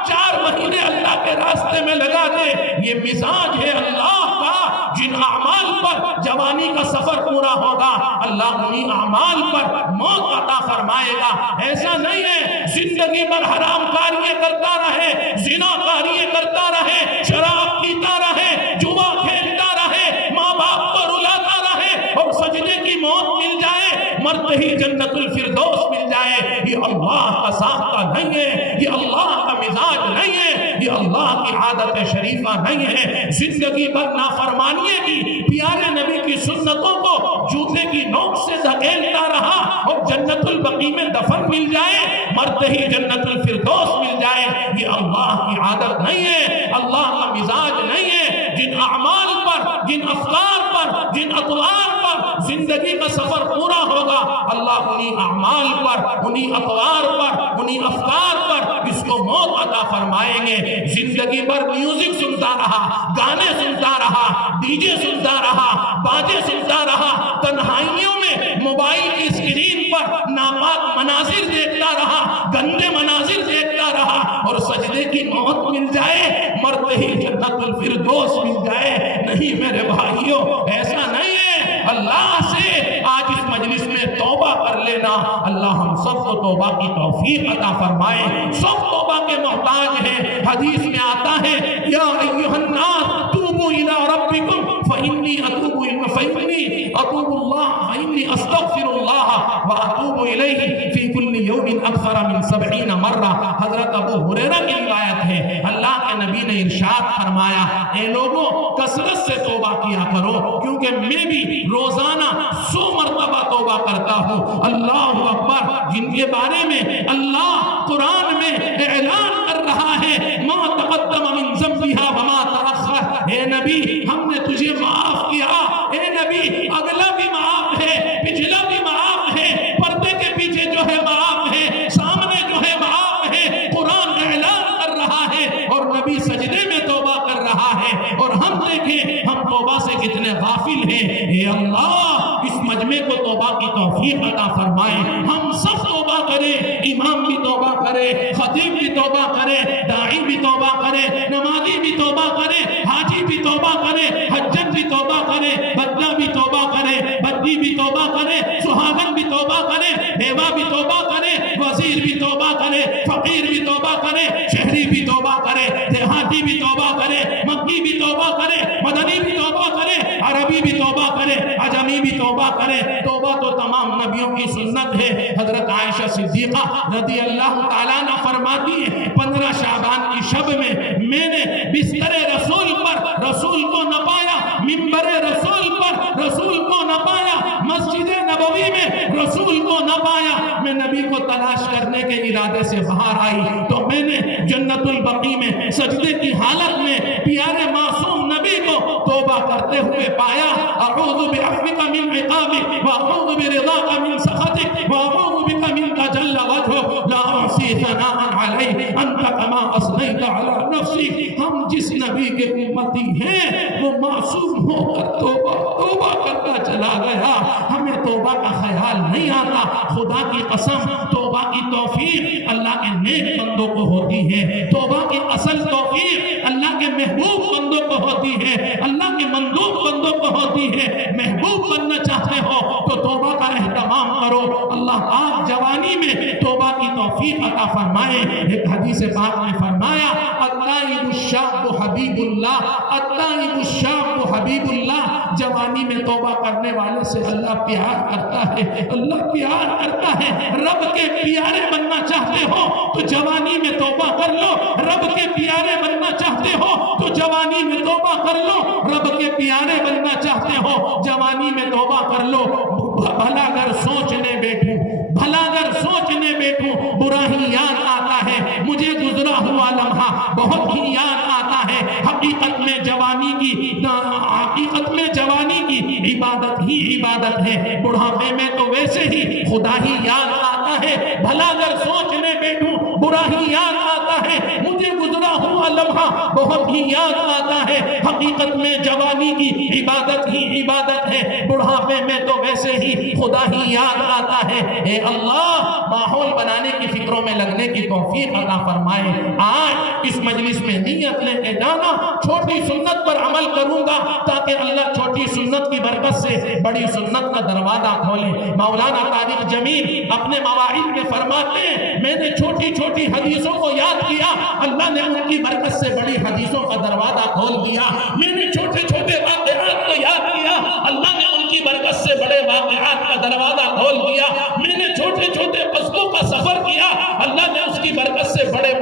4 مہینے اللہ کے راستے میں لگا دے۔ یہ مزاج ہے اللہ کا۔ جن اعمال پر جوانی کا سفر پورا ہوگا اللہ انہی اعمال پر موت عطا فرمائے گا۔ ایسا نہیں ہے زندگی بھر حرام کاریاں کرتا رہے، زنا کاریاں کرتا رہے، شراب پیتا رہے، جوا کھیلتا رہے، ماں باپ کو رلاتا رہے اور سجدے کی موت مل جائے، مرتے ہی جنت الفردوس مل جائے۔ یہ اللہ کا ساختہ نہیں ہے، یہ اللہ کا مزاج نہیں ہے، یہ اللہ کی عادت شریفہ نہیں ہے۔ زندگی بھر نافرمانیاں کی، پیارے نبی کی سنتوں کو جوتے کی نوک سے دھکیلتا رہا اور جنت البقیع میں دفن مل جائے، مرتے ہی جنت الفردوس مل جائے۔ یہ اللہ کی عادت نہیں ہے، اللہ کا مزاج نہیں ہے۔ جن اعمال پر، جن افکار پر، جن اطوار پر زندگی کا سفر پورا ہوگا اللہ انہی اعمال پر، انہی اطوار پر، انہی افکار پر اس کو موت عطا فرمائیں گے۔ زندگی بھر میوزک سنتا رہا، گانے سنتا رہا، ڈی جے سنتا رہا، باجے سنتا رہا، تنہائیوں میں موبائل کی اسکرین پر ناپاک مناظر دیکھتا رہا، گندے مناظر دیکھتا رہا اور سجدے کی موت مل جائے، مرتے ہی جنت الفردوس مل جائے۔ نہیں میرے بھائیوں، ایسا نہیں ہے۔ اللہ سے آج اس مجلس میں توبہ کر لینا۔ اللہ ہم سب کو توبہ کی توفیق عطا فرمائے۔ سب توبہ کے محتاج ہیں۔ حدیث میں آتا ہے یا ایھا الناس توبوا الی ربکم فانی اتوب واتوب اللہ فانی استغفر اللہ واتوب الیہ فی کل یوم اکثر من 70 مرہ. حضرت ابو ہریرہ کی روایت ہے اللہ کے نبی نے ارشاد فرمایا اے لوگوں کثرت سے توبہ کیا کرو کیونکہ میں بھی روزانہ 100 مرتبہ توبہ کرتا ہوں. اللہ اکبر. جن کے بارے میں اللہ قرآن میں اعلان کر رہا ہے ما تقدم من ذنبها وما تأخر. اے نبی ہم نے تجھے معاف کیا. اے نبی اگلا بھی معاف ہے, پچھلا بھی معاف ہے, پردے کے پیچھے جو ہے معاف ہے, سامنے جو ہے معاف ہے. قرآن اعلان کر رہا ہے اور نبی سجدے میں توبہ کر رہا ہے. اور ہم دیکھیں ہم توبہ سے کتنے غافل ہیں. اے اللہ اس مجمع کو توبہ کی توفیق عطا فرمائے. ہم سب توبہ کریں, امام بھی توبہ کرے, خطیب بھی توبہ کرے, داعی بھی توبہ کرے, نمازی بھی توبہ کرے, حاجی بھی توبہ کرے, حجت بھی توبہ کرے, بدلہ بھی توبہ کرے, بدی بھی توبہ کرے, سہاگن بھی توبہ کرے, بیوہ بھی توبہ کرے, وزیر بھی توبہ کرے, فقیر بھی توبہ کرے, شہری بھی توبہ کرے, دیہاتی بھی توبہ کرے, مکی بھی توبہ کرے, مدنی بھی توبہ کرے, عربی بھی توبہ کرے, عجمی بھی توبہ کرے. توبہ تو تمام نبیوں کی سنت ہے. حضرت عائشہ صدیقہ رضی اللہ تعالیٰ عنہ فرماتی ہے 15 شعبان کی شب میں نے بستر رسول پر رسول کو نہ پایا, منبر رسول پر رسول کو نہ پایا, مسجد نبوی میں رسول کو نہ پایا. میں نبی کو تلاش کرنے کے ارادے سے باہر آئی تو میں نے جنت البقیع میں سجدے کی حالت میں پیارے معصوم نبی کو توبہ کرتے ہوئے پایا. اعوذ بعفوک من عقابک واعوذ برضاک من سخطک واعوذ بک منک جل وجهک لا احصی ثناء علیک انت کما اثنیت علی نفسک. ہم جس نبی کے امتی ہیں وہ معصوم ہو کر توبہ کرتا چلا گیا. ہمیں توبہ کا خیال نہیں آتا. خدا کی قسم توبہ کی توفیق اللہ کے نیک بندوں کو ہوتی ہے. توبہ کی اصل توفیق اللہ کے محبوب بندوں کو ہوتی ہے, اللہ کے مندوب بندوں کو ہوتی ہے. محبوب بننا چاہتے ہو تو توبہ کا اہتمام کرو. اللہ پاک جوانی میں توبہ کی توفیق عطا فرمائے. ایک حدیث پاک میں فرمایا التائب الشاب حبیب اللہ, التائب الشاب حبیب اللہ. جوانی میں توبہ کرنے والے سے اللہ پیار کرتا ہے, اللہ پیار کرتا ہے. رب کے پیارے بننا چاہتے ہو تو جوانی میں توبہ کر لو. رب کے پیارے بننا چاہتے ہو تو جوانی میں توبہ کر لو. رب کے پیارے بننا چاہتے ہو جوانی میں توبہ کر لو. بھلا اگر سوچنے بیٹھوں, بھلا اگر سوچنے بیٹھوں برا ہی یاد آتا ہے. مجھے گزرا ہوا لمحہ بہت ہی یاد آتا ہے. حقیقت میں جوانی کی عبادت ہی عبادت ہے. بڑھاپے میں تو ویسے ہی خدا ہی یاد آتا ہے. بھلا اگر سوچنے بیٹھوں برا ہی یاد آتا ہے. مجھے گزرا ہوا لمحہ بہت ہی یاد آتا ہے. حقیقت میں جوانی کی عبادت ہی عبادت ہے. بڑھاپے میں تو ویسے ہی خدا ہی یاد آتا ہے. اے اللہ ماحول بنانے کی فکروں میں لگنے کی توفیق عطا فرمائے. آج اس مجلس میں نیت لے کے جانا چھوٹی سنت پر عمل کروں گا تاکہ اللہ چھوٹی سنت کی برکت سے بڑی سنت کا دروازہ کھولے. مولانا طارق جمیل اپنے مواعظ میں فرماتے ہیں میں نے چھوٹی چھوٹی حدیثوں کو یاد کیا, اللہ نے ان کی برکت سے بڑی حدیثوں کا دروازہ کھول دیا. میں نے چھوٹے چھوٹے واقعات کو یاد کیا, اللہ نے ان کی برکت سے بڑے واقعات کا دروازہ کھول دیا. میں نے چھوٹے چھوٹے قصبوں کا سفر کیا, اللہ نے اس کی برکت سے بڑے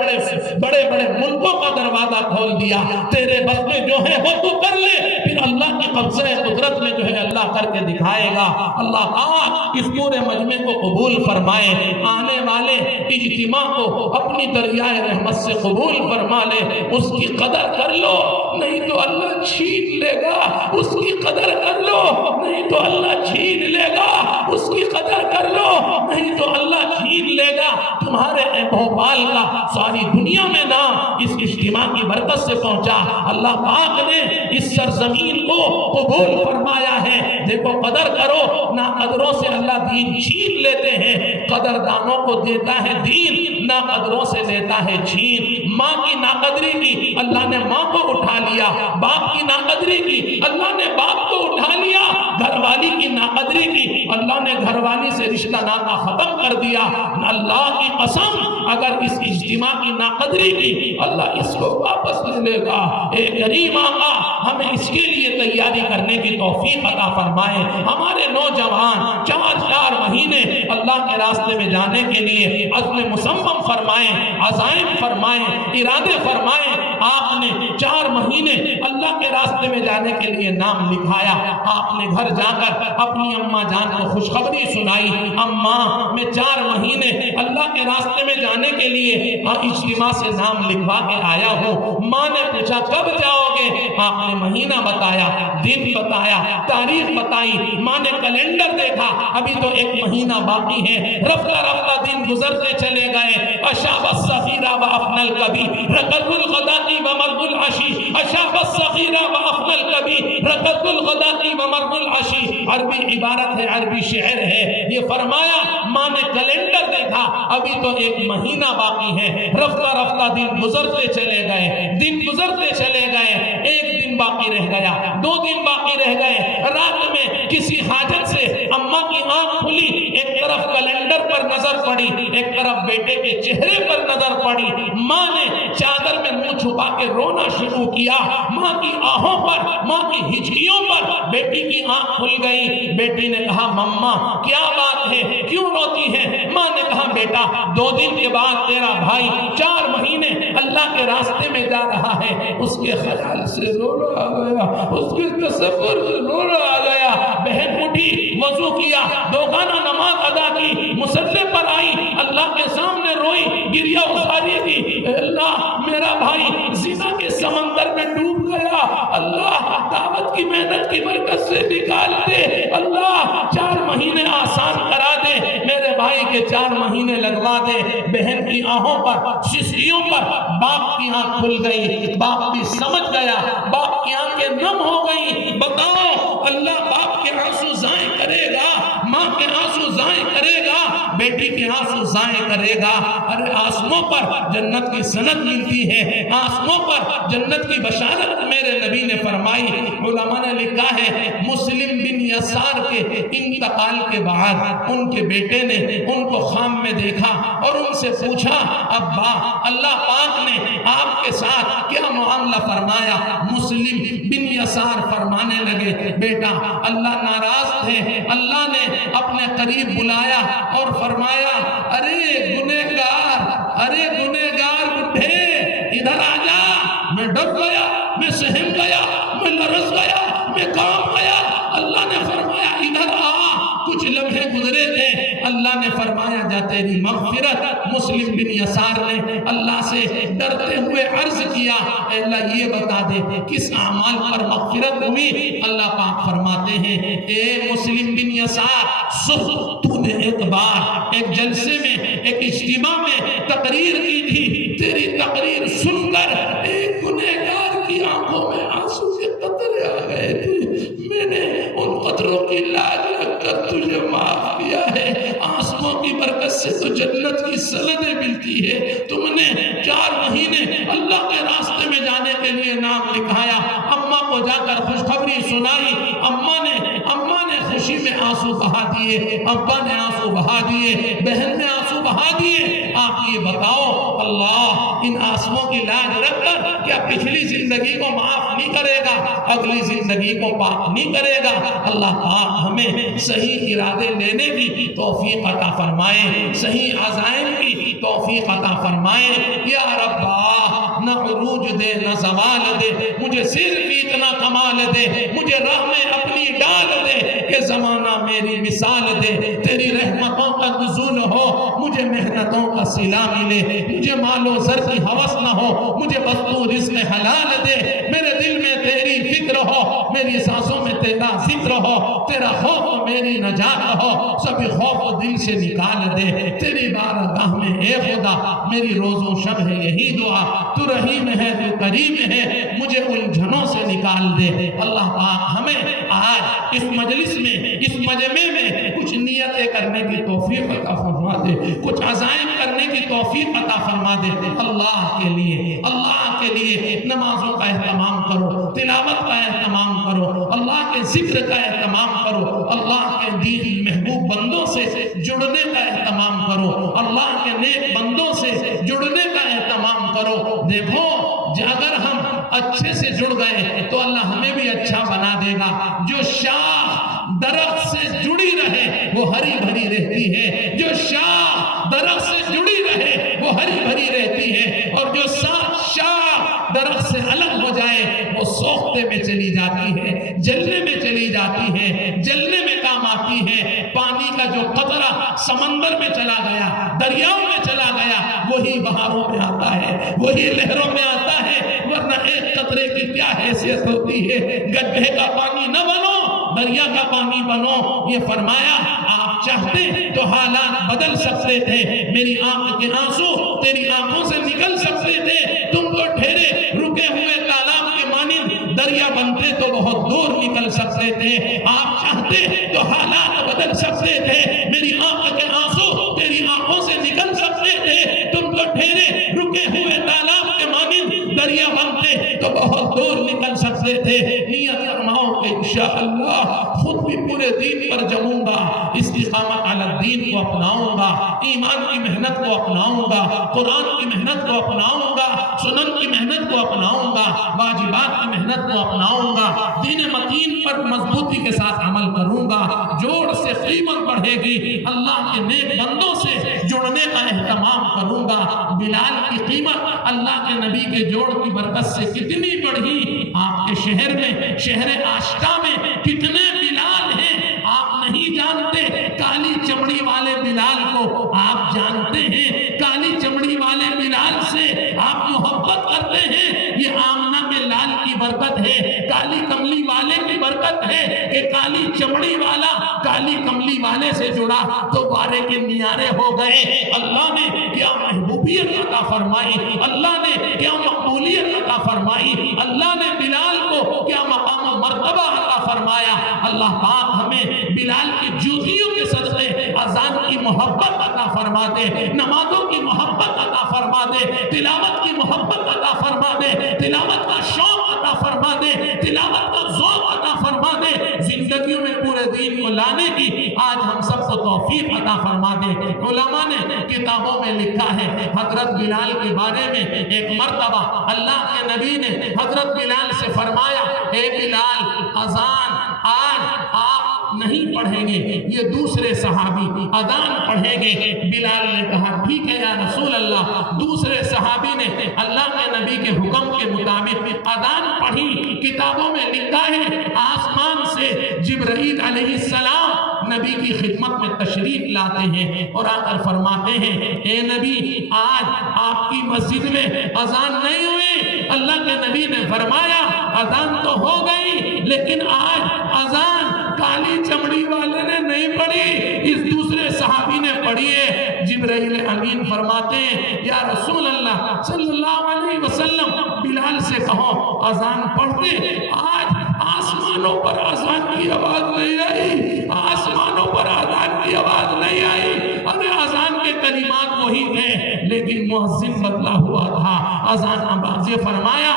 بڑے ملکوں کا دروازہ کھول دیا. تیرے بس میں جو ہے وہ تو کر لے, پھر اللہ کی قبضہ قدرت میں جو ہے اللہ کر کے دکھائے گا. اللہ پاک اس پورے مجمع کو قبول فرمائے. آنے والے اجتماع کو اپنی دریائے رحمت سے قبول فرما لے. اس کی قدر کر لو نہیں تو اللہ چھین لے گا. اس کی قدر کر لو نہیں تو اللہ چھین لے گا. اس کی قدر کر لو نہیں تو اللہ چھین لے گا. تمہارے بھوپال کا ساری دنیا میں نام اس اجتماع کی برکت سے پہنچا. اللہ پاک نے اس سرزمین کو قبول فرمایا ہے. دیکھو قدر کرو, نا قدروں سے اللہ دین چھین لیتے ہیں. قدردانوں کو دیتا ہے دین, نا قدروں سے لیتا ہے چھین. ماں کی ناقدری کی اللہ نے ماں کو اٹھا لیا, باپ کی ناقدری کی اللہ نے باپ کو اٹھا لیا, گھر والی کی ناقدری کی اللہ نے گھر والی سے رشتہ ناتا ختم کر دیا. اللہ کی قسم اگر اس اجتماع کی ناقدری کی اللہ اس کو واپس لے لے گا. اے کریم آقا ہمیں اس کے لیے تیاری کرنے کی توفیق عطا فرمائے. ہمارے نوجوان 4 مہینے اللہ کے راستے میں جانے کے لیے عزم مصمم فرمائیں, عزائم فرمائیں, ارادے فرمائیں. آپ نے 4 مہینے اللہ کے راستے میں جانے کے لیے نام لکھایا. آپ نے گھر جا کر اپنی اماں جان کو خوشخبری سنائی, اماں میں 4 مہینے اللہ کے راستے میں جانے کے لیے اجتماع سے نام لکھوا کے آیا ہوں. ماں نے پوچھا کب جاؤ گے؟ آپ نے مہینہ بتایا, دن بتایا, تاریخ بتائی. ماں نے کیلنڈر دیکھا, ابھی تو 1 مہینہ باقی ہے. رفتہ رفتہ دن گزرتے چلے گئے. اشاب الصغیرہ وافنى الکبیر رکض الغداۃ ومرض العشی, اشاب الصغیرہ وافنى الکبیر رکض الغداۃ ومرض العشی. عربی عبارت ہے, عربی شعر ہے. یہ فرمایا ماں نے کیلنڈر دیکھا, ابھی تو 1 مہینہ باقی ہے. رفتہ رفتہ دن گزرتے چلے گئے, دن گزرتے چلے گئے. 1 دن باقی رہ گیا, 2 دن باقی رہ گئے. رات میں کسی حاجت سے اماں کی آنکھ کھلی, ایک طرف کیلنڈر پر نظر پڑی, ایک طرف بیٹے کے چہرے پر نظر پڑی. ماں نے چادر میں منہ چھپا کے رونا شروع کیا. ماں کی آہوں پر, ماں کی ہچکیوں پر بیٹی کی آنکھ کھل گئی. بیٹی نے کہا مما کیا بات ہے, کیوں روتی ہے؟ ماں نے کہا بیٹا 2 دن کے بعد تیرا بھائی 4 مہینے اللہ کے راستے میں جا رہا ہے. اس کے خیال سے رونا آ گیا, اس کے تصور سے رونا آ گیا. بہن اٹھی, وضو کیا, 2 گانا نماز ادا کی, مصلی پر آئی, اللہ کے سامنے روئی, گریہ اتاری تھی. اللہ میرا بھائی زنا کے سمندر میں ڈوب گیا, اللہ دعوت کی محنت کی برکت سے نکال دے, اللہ 4 مہینے آسان کرا دے, میرے بھائی کے 4 مہینے لگوا دے. بہن کی آنکھوں پر, سسکیوں پر باپ کی آنکھ کھل گئی. باپ بھی سمجھ گیا, باپ کی آنکھیں نم ہو گئی. بتاؤ اللہ باپ کے آنسو ضائع کرے گا, ماں کے آنسو ضائع کرے گا, بیٹی کے آنسو ضائع کرے گا. ارے آنسوؤں پر جنت کی سند ملتی ہے, آنسوؤں پر جنت کی بشارت میرے نبی نے فرمائی. علماء نے لکھا ہے مسلم بن یسار کے انتقال کے بعد ان کے بیٹے نے ان کو خواب میں دیکھا اور ان سے پوچھا ابا اللہ پاک نے آپ کے ساتھ کیا معاملہ فرمایا؟ مسلم بن یسار فرمانے لگے بیٹا اللہ ناراض تھے, اللہ نے اپنے قریب بلایا اور فرمایا ارے گنہگار بڈھے ادھر آ جا. میں ڈر گیا, میں سہم گیا, میں لرز گیا, میں کام گیا. اللہ نے فرمایا ادھر آ. کچھ لمحے گزرے تھے, اللہ نے فرمایا جا تیری مغفرت. مسلم بن یسار نے اللہ سے ڈرتے ہوئے عرض کیا اے اللہ یہ بتا دے کس اعمال پر مغفرت ہوئی؟ اللہ پاک فرماتے ہیں اے مسلم بن یسار تو نے ایک بار ایک جلسے میں, ایک اجتماع میں تقریر کی تھی. تیری تقریر سن کر ایک گنہگار کی آنکھوں میں آنسو کے قطرے آ گئے تھے. میں نے ان قطروں کی لاج رکھ کر تجھے معاف کیا ہے. آنسوؤں کی برکت سے تو جنت کی سندیں ملتی ہے. تم نے 4 مہینے اللہ کے راستے میں جانے کے لیے نام لکھایا, اماں کو جا کر خوشخبری سنائی. اماں نے خوشی میں آنسو بہا دیے, ابا نے آنسو بہا دیے, بہن نے آنسو بہا دیے. آپ یہ بتاؤ اللہ ان آنسوؤں کی لاج رکھ کر کیا پچھلی زندگی کو معاف نہیں کرے گا, اگلی زندگی کو پاک نہیں کرے گا؟ اللہ پاک ہمیں صحیح ارادے لینے کی توفیق عطا فرمائے, صحیح عزائم کی توفیق عطا فرمائے. یا ربا نہ عروج دے نہ زوال دے, مجھے صرف اتنا کمال دے, مجھے راہ میں اپنی ڈال دے کہ زمانہ میری مثال دے. تیری رحمتوں کا نزول ہو, مجھے محنتوں کا صلہ ملے, مجھے مال و زر کی ہوس نہ ہو, مجھے وقت رزق حلال دے. میرے دل میں تیری فکر ہو, میری سانسوں میں تیرا ذکر ہو, تیرا خوف میری نجات ہو, سبھی خوف دل سے نکال دے. تیری بارگاہ میں اے خدا میری روز و شب ہے یہی دعا, تو رحیم ہے تو کریم ہے, مجھے الجھنوں سے نکال دے. اللہ پاک ہمیں آج اس مجلس میں, اس مجمع میں کچھ نیتیں کرنے کی توفیق عطا فرما دے, کچھ عزائم کرنے کی توفیق عطا فرما دے. اللہ کے لیے نمازوں کا اہتمام کرو, تلاوت کا اہتمام کرو, اللہ کے ذکر کا اہتمام کرو, اللہ کے دین محبوب بندوں سے جڑنے کا اہتمام کرو, اللہ کے نیک بندوں سے جڑنے کا اہتمام کرو. دیکھو اگر ہم اچھے سے جڑ گئے تو اللہ ہمیں بھی اچھا بنا دے گا. جو شاخ درخت سے جڑی رہے وہ ہری بھری رہتی ہے, جو شاخ درخت سے جڑی رہے وہ ہری بھری رہتی ہے, اور جو شاخ درخت سے الگ ہو جائے وہ سوکھتے میں چلی جاتی ہے, جلنے میں چلی جاتی ہے, جلنے میں کام آتی ہے. پانی کا جو قطرہ سمندر میں چلا گیا, دریاؤں میں چلا گیا, وہی بہاروں میں آتا ہے, وہی لہروں میں آتا ہے, ورنہ ایک قطرے کی کیا حیثیت ہوتی ہے. گڈھے کا پانی نہ بنو, دریا کا پانی بنو. یہ فرمایا آپ چاہتے تو حالات بدل سکتے تھے, میری آنکھ کے آنسو تیری آنکھوں سے نکل سکتے تھے, تم تو ٹھہرے رکے ہوئے تالاب کے مانند دریا بنتے تو بہت دور نکل سکتے تھے. آپ چاہتے تو حالات بدل سکتے تھے, میری آنکھ کے آنسو تیری آنکھوں سے نکل سکتے تھے, تم تو ٹھہرے رکے ہوئے تالاب کے مانند دریا بنتے تو بہت دور نکل سکتے تھے. نیت فرماؤ کہ انشاءاللہ خود بھی پورے دین پر جموں گا, استقامت علی الدین کو اپناؤں گا, ایمان کی محنت کو اپناؤں گا, قرآن کی محنت کو اپناؤں گا, سنن کی محنت کو اپناؤں گا, واجبات کی محنت کو اپناؤں گا, دین متین پر مضبوطی کے ساتھ عمل کروں گا. جوڑ سے قیمت بڑھے گی, اللہ کے نیک بندوں سے جڑنے کا اہتمام کروں گا. بلال کی قیمت اللہ کے نبی کے جوڑ کی برکت سے کتنی بڑھی. آپ کے شہر میں, شہر آشٹا میں کتنے بلال ہیں آپ نہیں جانتے. کالی چمڑی والے بلال کو آپ جانتے ہیں, کالی چمڑی والے بلال سے آپ محبت کرتے ہیں. یہ آمنہ کے لال کی برکت ہے, کالی کملی والے کی برکت ہے کہ کالی چمڑی والا کالی کملی والے سے جڑا تو بارے کے نیارے ہو گئے. اللہ نے کیا محبوبیت عطا فرمائی, اللہ نے کیا مقبولیت عطا فرمائی, اللہ نے بلال کو کیا مقام و مرتبہ عطا فرمایا. اللہ پاک ہمیں بلال کی جوتیوں کے صدقے اذان کی محبت عطا فرما دے, نمازوں کی محبت عطا فرما دے, تلاوت کی محبت عطا فرما دے, تلاوت کا شوق عطا فرما دے, تلاوت کا ذوق عطا فرما دے. زندگیوں میں پورے دین کو لانے کی آج ہم سب کو توفیق عطا فرما دے. علماء نے کتابوں میں لکھا ہے حضرت بلال کے بارے میں, ایک مرتبہ اللہ کے نبی نے حضرت بلال سے فرمایا, اے بلال اذان آج آپ نہیں پڑھیں گے, یہ دوسرے صحابی اذان پڑھیں گے. بلال نے کہا ٹھیک ہے یا رسول اللہ. دوسرے صحابی نے اللہ کے نبی کے حکم کے مطابق اذان پڑھی. کتابوں میں لکھا ہے آسمان سے جبرائیل علیہ السلام نبی کی خدمت میں تشریف لاتے ہیں اور آ کر فرماتے ہیں اے نبی آج آپ کی مسجد میں اذان نہیں ہوئی. اللہ کے نبی نے فرمایا اذان تو ہو گئی لیکن آج اذان کالی چمڑی والے نے نہیں پڑھی, اس دوسرے صحابی نے پڑھی ہے. جبرائیل امین فرماتے ہیں یا رسول اللہ صلی اللہ علیہ وسلم بلال سے کہو اذان پڑھ دے. آج آسمانوں پر اذان کی آواز نہیں آئی, آسمانوں پر اذان کی آواز نہیں آئی. ارے اذان کے کلمات وہی تھے لیکن مؤذن بدلا ہوا تھا. اذان آواز فرمایا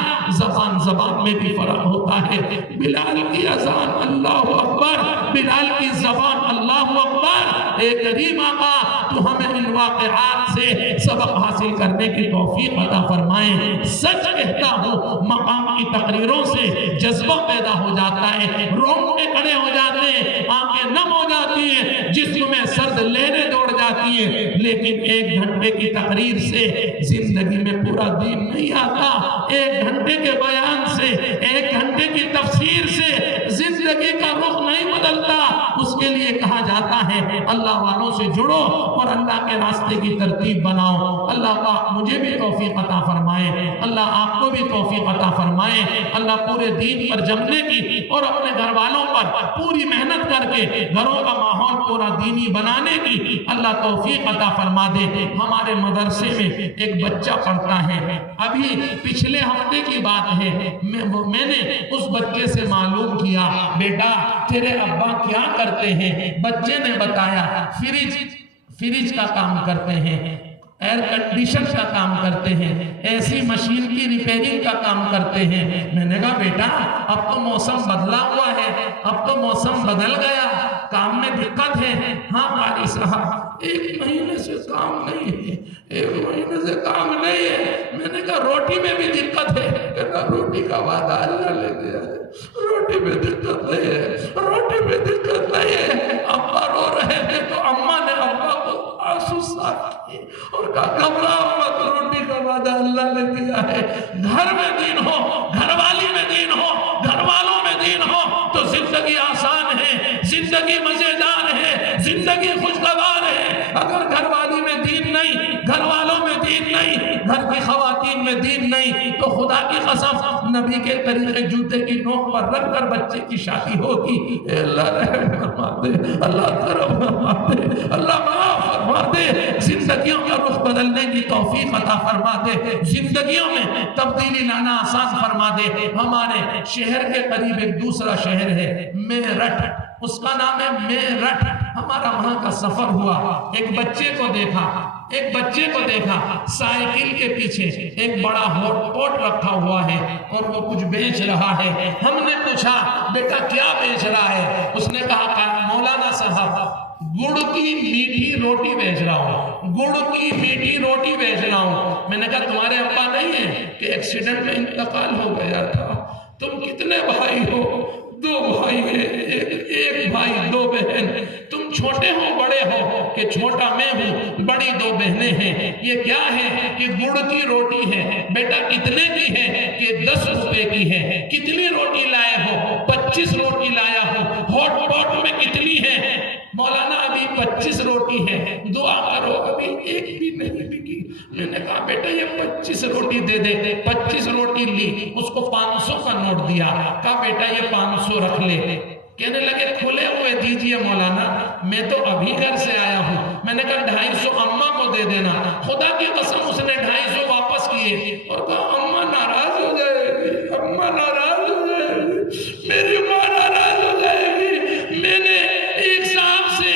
زبان میں بھی فرق ہوتا ہے. بلال کی اذان اللہ اکبر, بلال کی زبان اللہ اکبر. اے کریم آقا تو ہمیں ان واقعات سے سبق حاصل کرنے کی توفیق عطا فرمائیں. سچ کہتا ہوں مقام کی تقریروں سے جذبہ پیدا ہو جاتا ہے, رونگٹے کھڑے ہو جاتے ہیں, آنکھیں نم ہو جاتی ہیں, جسم میں سرد لہریں دوڑ جاتی ہیں. لیکن ایک گھنٹے کی تقریر سے زندگی میں پورا دین نہیں آتا. ایک گھنٹے کے بیان سے, ایک گھنٹے کی تفسیر سے زندگی کا رخ نہیں بدلتا. اس کے لیے کہا جاتا ہے اللہ والوں سے جڑو اور اللہ کے راستے کی ترتیب بناؤ. اللہ پاک مجھے بھی توفیق عطا فرمائے, اللہ آپ کو بھی توفیق عطا فرمائے. اللہ پورے دین پر جمنے کی اور اپنے گھر والوں پر پوری محنت کر کے گھروں کا ماحول پورا دینی بنانے کی اللہ توفیق عطا فرما دے. ہمارے مدرسے میں ایک بچہ پڑھتا ہے, ابھی پچھلے ہفتے کی بات ہے, میں نے اس بچے سے معلوم کیا بیٹا تیرے ابا کیا کرتے ہیں. بچے نے بتایا فریج کا کام کرتے ہیں. ایئر کنڈیشن کا کام کرتے ہیں, ایسی مشین کی ریپیئرنگ کا کام کرتے ہیں. میں نے کہا بیٹا اب تو موسم بدلا ہوا ہے, اب تو موسم بدل گیا, کام میں دقت ہے. ہاں قاری صاحب 1 مہینے سے کام نہیں ہے, 1 مہینے سے کام نہیں ہے. میں نے کہا روٹی میں بھی دقت ہے. کہا روٹی کا وعدہ اللہ لے گیا ہے, روٹی میں دقت نہیں ہے, روٹی میں دقت نہیں ہے. ابا رو رہے ہیں تو اماں نے ابا کو آنسو صاف کیے اور کہا گھبراؤ مت, روٹی کا وعدہ اللہ نے دیا ہے. گھر میں دین ہو, گھر والی میں دین ہو, گھر والوں میں دین ہو تو زندگی آسان ہے, زندگی مزیدار ہے, زندگی خوشگوار ہے. اگر گھر والی میں دین نہیں, گھر والوں میں دین نہیں, گھر کی خواتین میں دین نہیں, تو خدا کی قسم نبی کے طریقے جوتے کی نوک پر رکھ کر بچے کی شادی ہوگی. اے اللہ رحم فرما دے, اللہ کرم فرما دے, اللہ معاف فرما دے, زندگیوں کا رخ بدلنے کی توفیق عطا فرما دے, زندگیوں میں تبدیلی لانا آسان فرما دے. ہمارے شہر کے قریب ایک دوسرا شہر ہے میرٹھ, اس کا نام ہے میرٹھ. ہمارا وہاں کا سفر ہوا, ایک بچے کو دیکھا سائیکل کے پیچھے ایک بڑا ہاٹ پاٹ رکھا ہوا ہے اور وہ کچھ بیچ رہا ہے. ہم نے پوچھا بیٹا کیا بیچ رہا ہے؟ اس نے کہا مولانا صاحب گڑ کی میٹھی روٹی بیچ رہا ہوں, گڑ کی میٹھی روٹی بیچ رہا ہوں. میں نے کہا تمہارے ابا نہیں ہے کہ ایکسیڈنٹ میں انتقال ہو گیا تھا؟ تم کتنے بھائی ہو؟ 2 بھائی ہیں, ایک بھائی 2 بہن. تم چھوٹے ہو بڑے ہو کہ چھوٹا میں ہوں, بڑی 2 بہنیں ہیں. یہ کیا ہے کہ گڑ کی روٹی ہے. بیٹا کتنے کی ہے کہ 10 روپے کی ہے. کتنی روٹی لائے ہو؟ 25 روٹی لایا ہو. ہاٹ پاٹ میں کتنی ہے؟ مولانا ابھی 25 روٹی ہے, دعا کرو ابھی ایک بھی نہیں بکی. میں نے کہا بیٹا یہ 25 روٹی دے دے. 25 روٹی لی, اس کو 500 کا نوٹ دیا. کہا بیٹا یہ 500 رکھ لے. کہنے لگے کھلے ہوئے دیجئے مولانا, میں تو ابھی گھر سے آیا ہوں. میں نے کہا 250 اماں کو دے دینا. خدا کی قسم اس نے 250 واپس کیے اور کہا اماں ناراض ہو جائے گی, اماں ناراض ہو جائے گی, میری ماں ناراض ہو جائے گی. میں نے ایک صاحب سے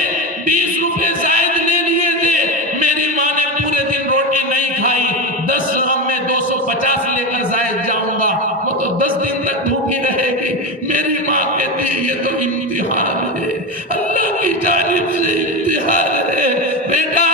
20 روپے زائد لے لیے تھے, میری ماں نے پورے دن روٹی نہیں کھائی. 10 اب میں 250 لے کر زائد جاؤں گا, وہ تو 10 دن تک بھوکی رہے گی. میری ماں کہتی یہ تو امتحان ہے, اللہ کی جانب سے امتحان ہے. بیٹا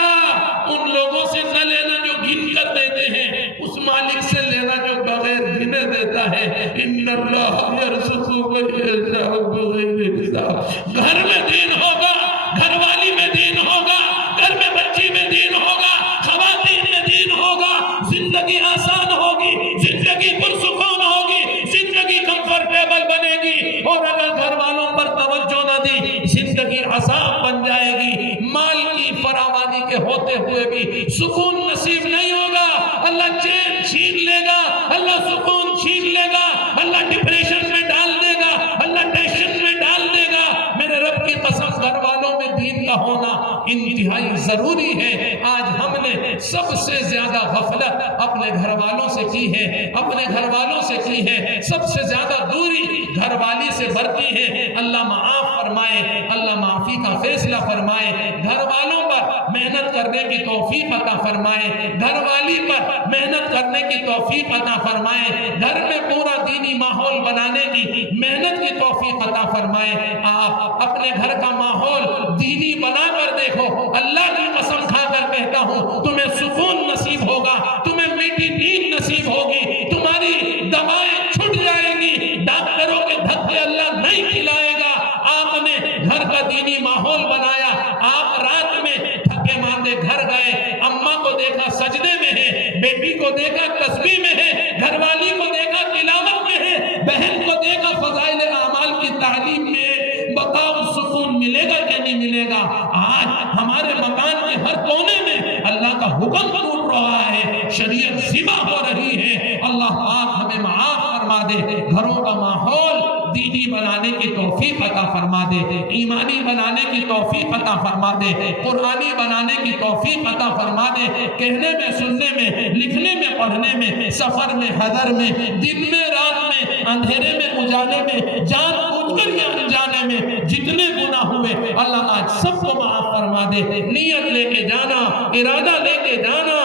ان لوگوں سے نہ لینا جو گن کر دیتے ہیں, اس مالک سے لینا جو بغیر گنے دیتا ہے. ان اللہ یرزق من یشاء بغیر حساب. گھر میں دین ہوگا, گھر والی میں دین ہوگا, گھر میں بچی میں دین ہوگا, خواتین میں دین ہوگا, زندگی آسان ہوگی, زندگی پرسکون ہوگی, زندگی کمفرٹیبل بنے گی. اور اگر گھر والوں پر توجہ نہ دی, زندگی عذاب بن جائے گی. مال کی فراوانی کے ہوتے ہوئے بھی سکون نصیب نہیں ہوگا. اللہ چین چھین لے گا, اللہ سکون چھین لے گا, اللہ ڈپریشن میں ڈال دے گا, اللہ ٹینشن میں ڈال دے گا. میرے رب کی قسم گھر والوں میں دین کا ہونا انتہائی ضروری ہے. آج ہم نے سب سے زیادہ غفلت اپنے گھر والوں سے کی ہے, اپنے گھر والوں سے کی ہے. سب سے زیادہ دوری گھر والی سے برتی ہے. اللہ معاف فرمائے, اللہ معافی کا فیصلہ فرمائے. گھر والوں پر محنت کرنے کی توفیق عطا فرمائے, گھر والی پر محنت کرنے کی توفیق عطا فرمائے, گھر میں پورا دینی ماحول بنانے کی محنت کی توفیق عطا فرمائے. آپ اپنے گھر کا ماحول دینی بنا کر دیکھو, اللہ کی قسم کھا کر کہتا ہوں تمہیں سکون نصیب ہوگا, تمہیں میٹھی نیند نصیب ہوگی, تمہاری دوائیں چھٹ جائیں گی, ڈاکٹروں کے دھکے اللہ نہیں کھلائے گا. آپ نے گھر کا دینی ماحول بنایا, آپ رات میں تھکے ماندے گھر گئے, اماں کو دیکھا سجدے میں ہے, بیٹی کو دیکھا تسبیح میں ہے, گھر والی کو دیکھا تلاوت میں ہے, بہن کو دیکھا فضائل اعمال کی تعلیم میں. بتاؤ سکون ملے گا کہ نہیں ملے گا؟ آج ہمارے مکان کے ہر کونے میں اللہ کا حکم ٹوٹ رہا ہے, شریعت ذبح ہو رہی ہے. اللہ پاک ہمیں معاف فرما دے, گھروں کا ماحول دینی بنانے کی توفیق عطا فرما دے, ایمانی بنانے کی توفیق عطا فرما دے, قرآنی بنانے کی توفیق عطا فرما دے. کہنے میں, سننے میں, لکھنے میں, پڑھنے میں, سفر میں, حضر میں, دن میں, رات میں, اندھیرے میں, اجالے میں, جان بوجھ کر یا انجانے میں جتنے گناہ ہوئے اللہ آج سب کو معاف فرما دے. نیت لے کے جانا, ارادہ لے کے جانا,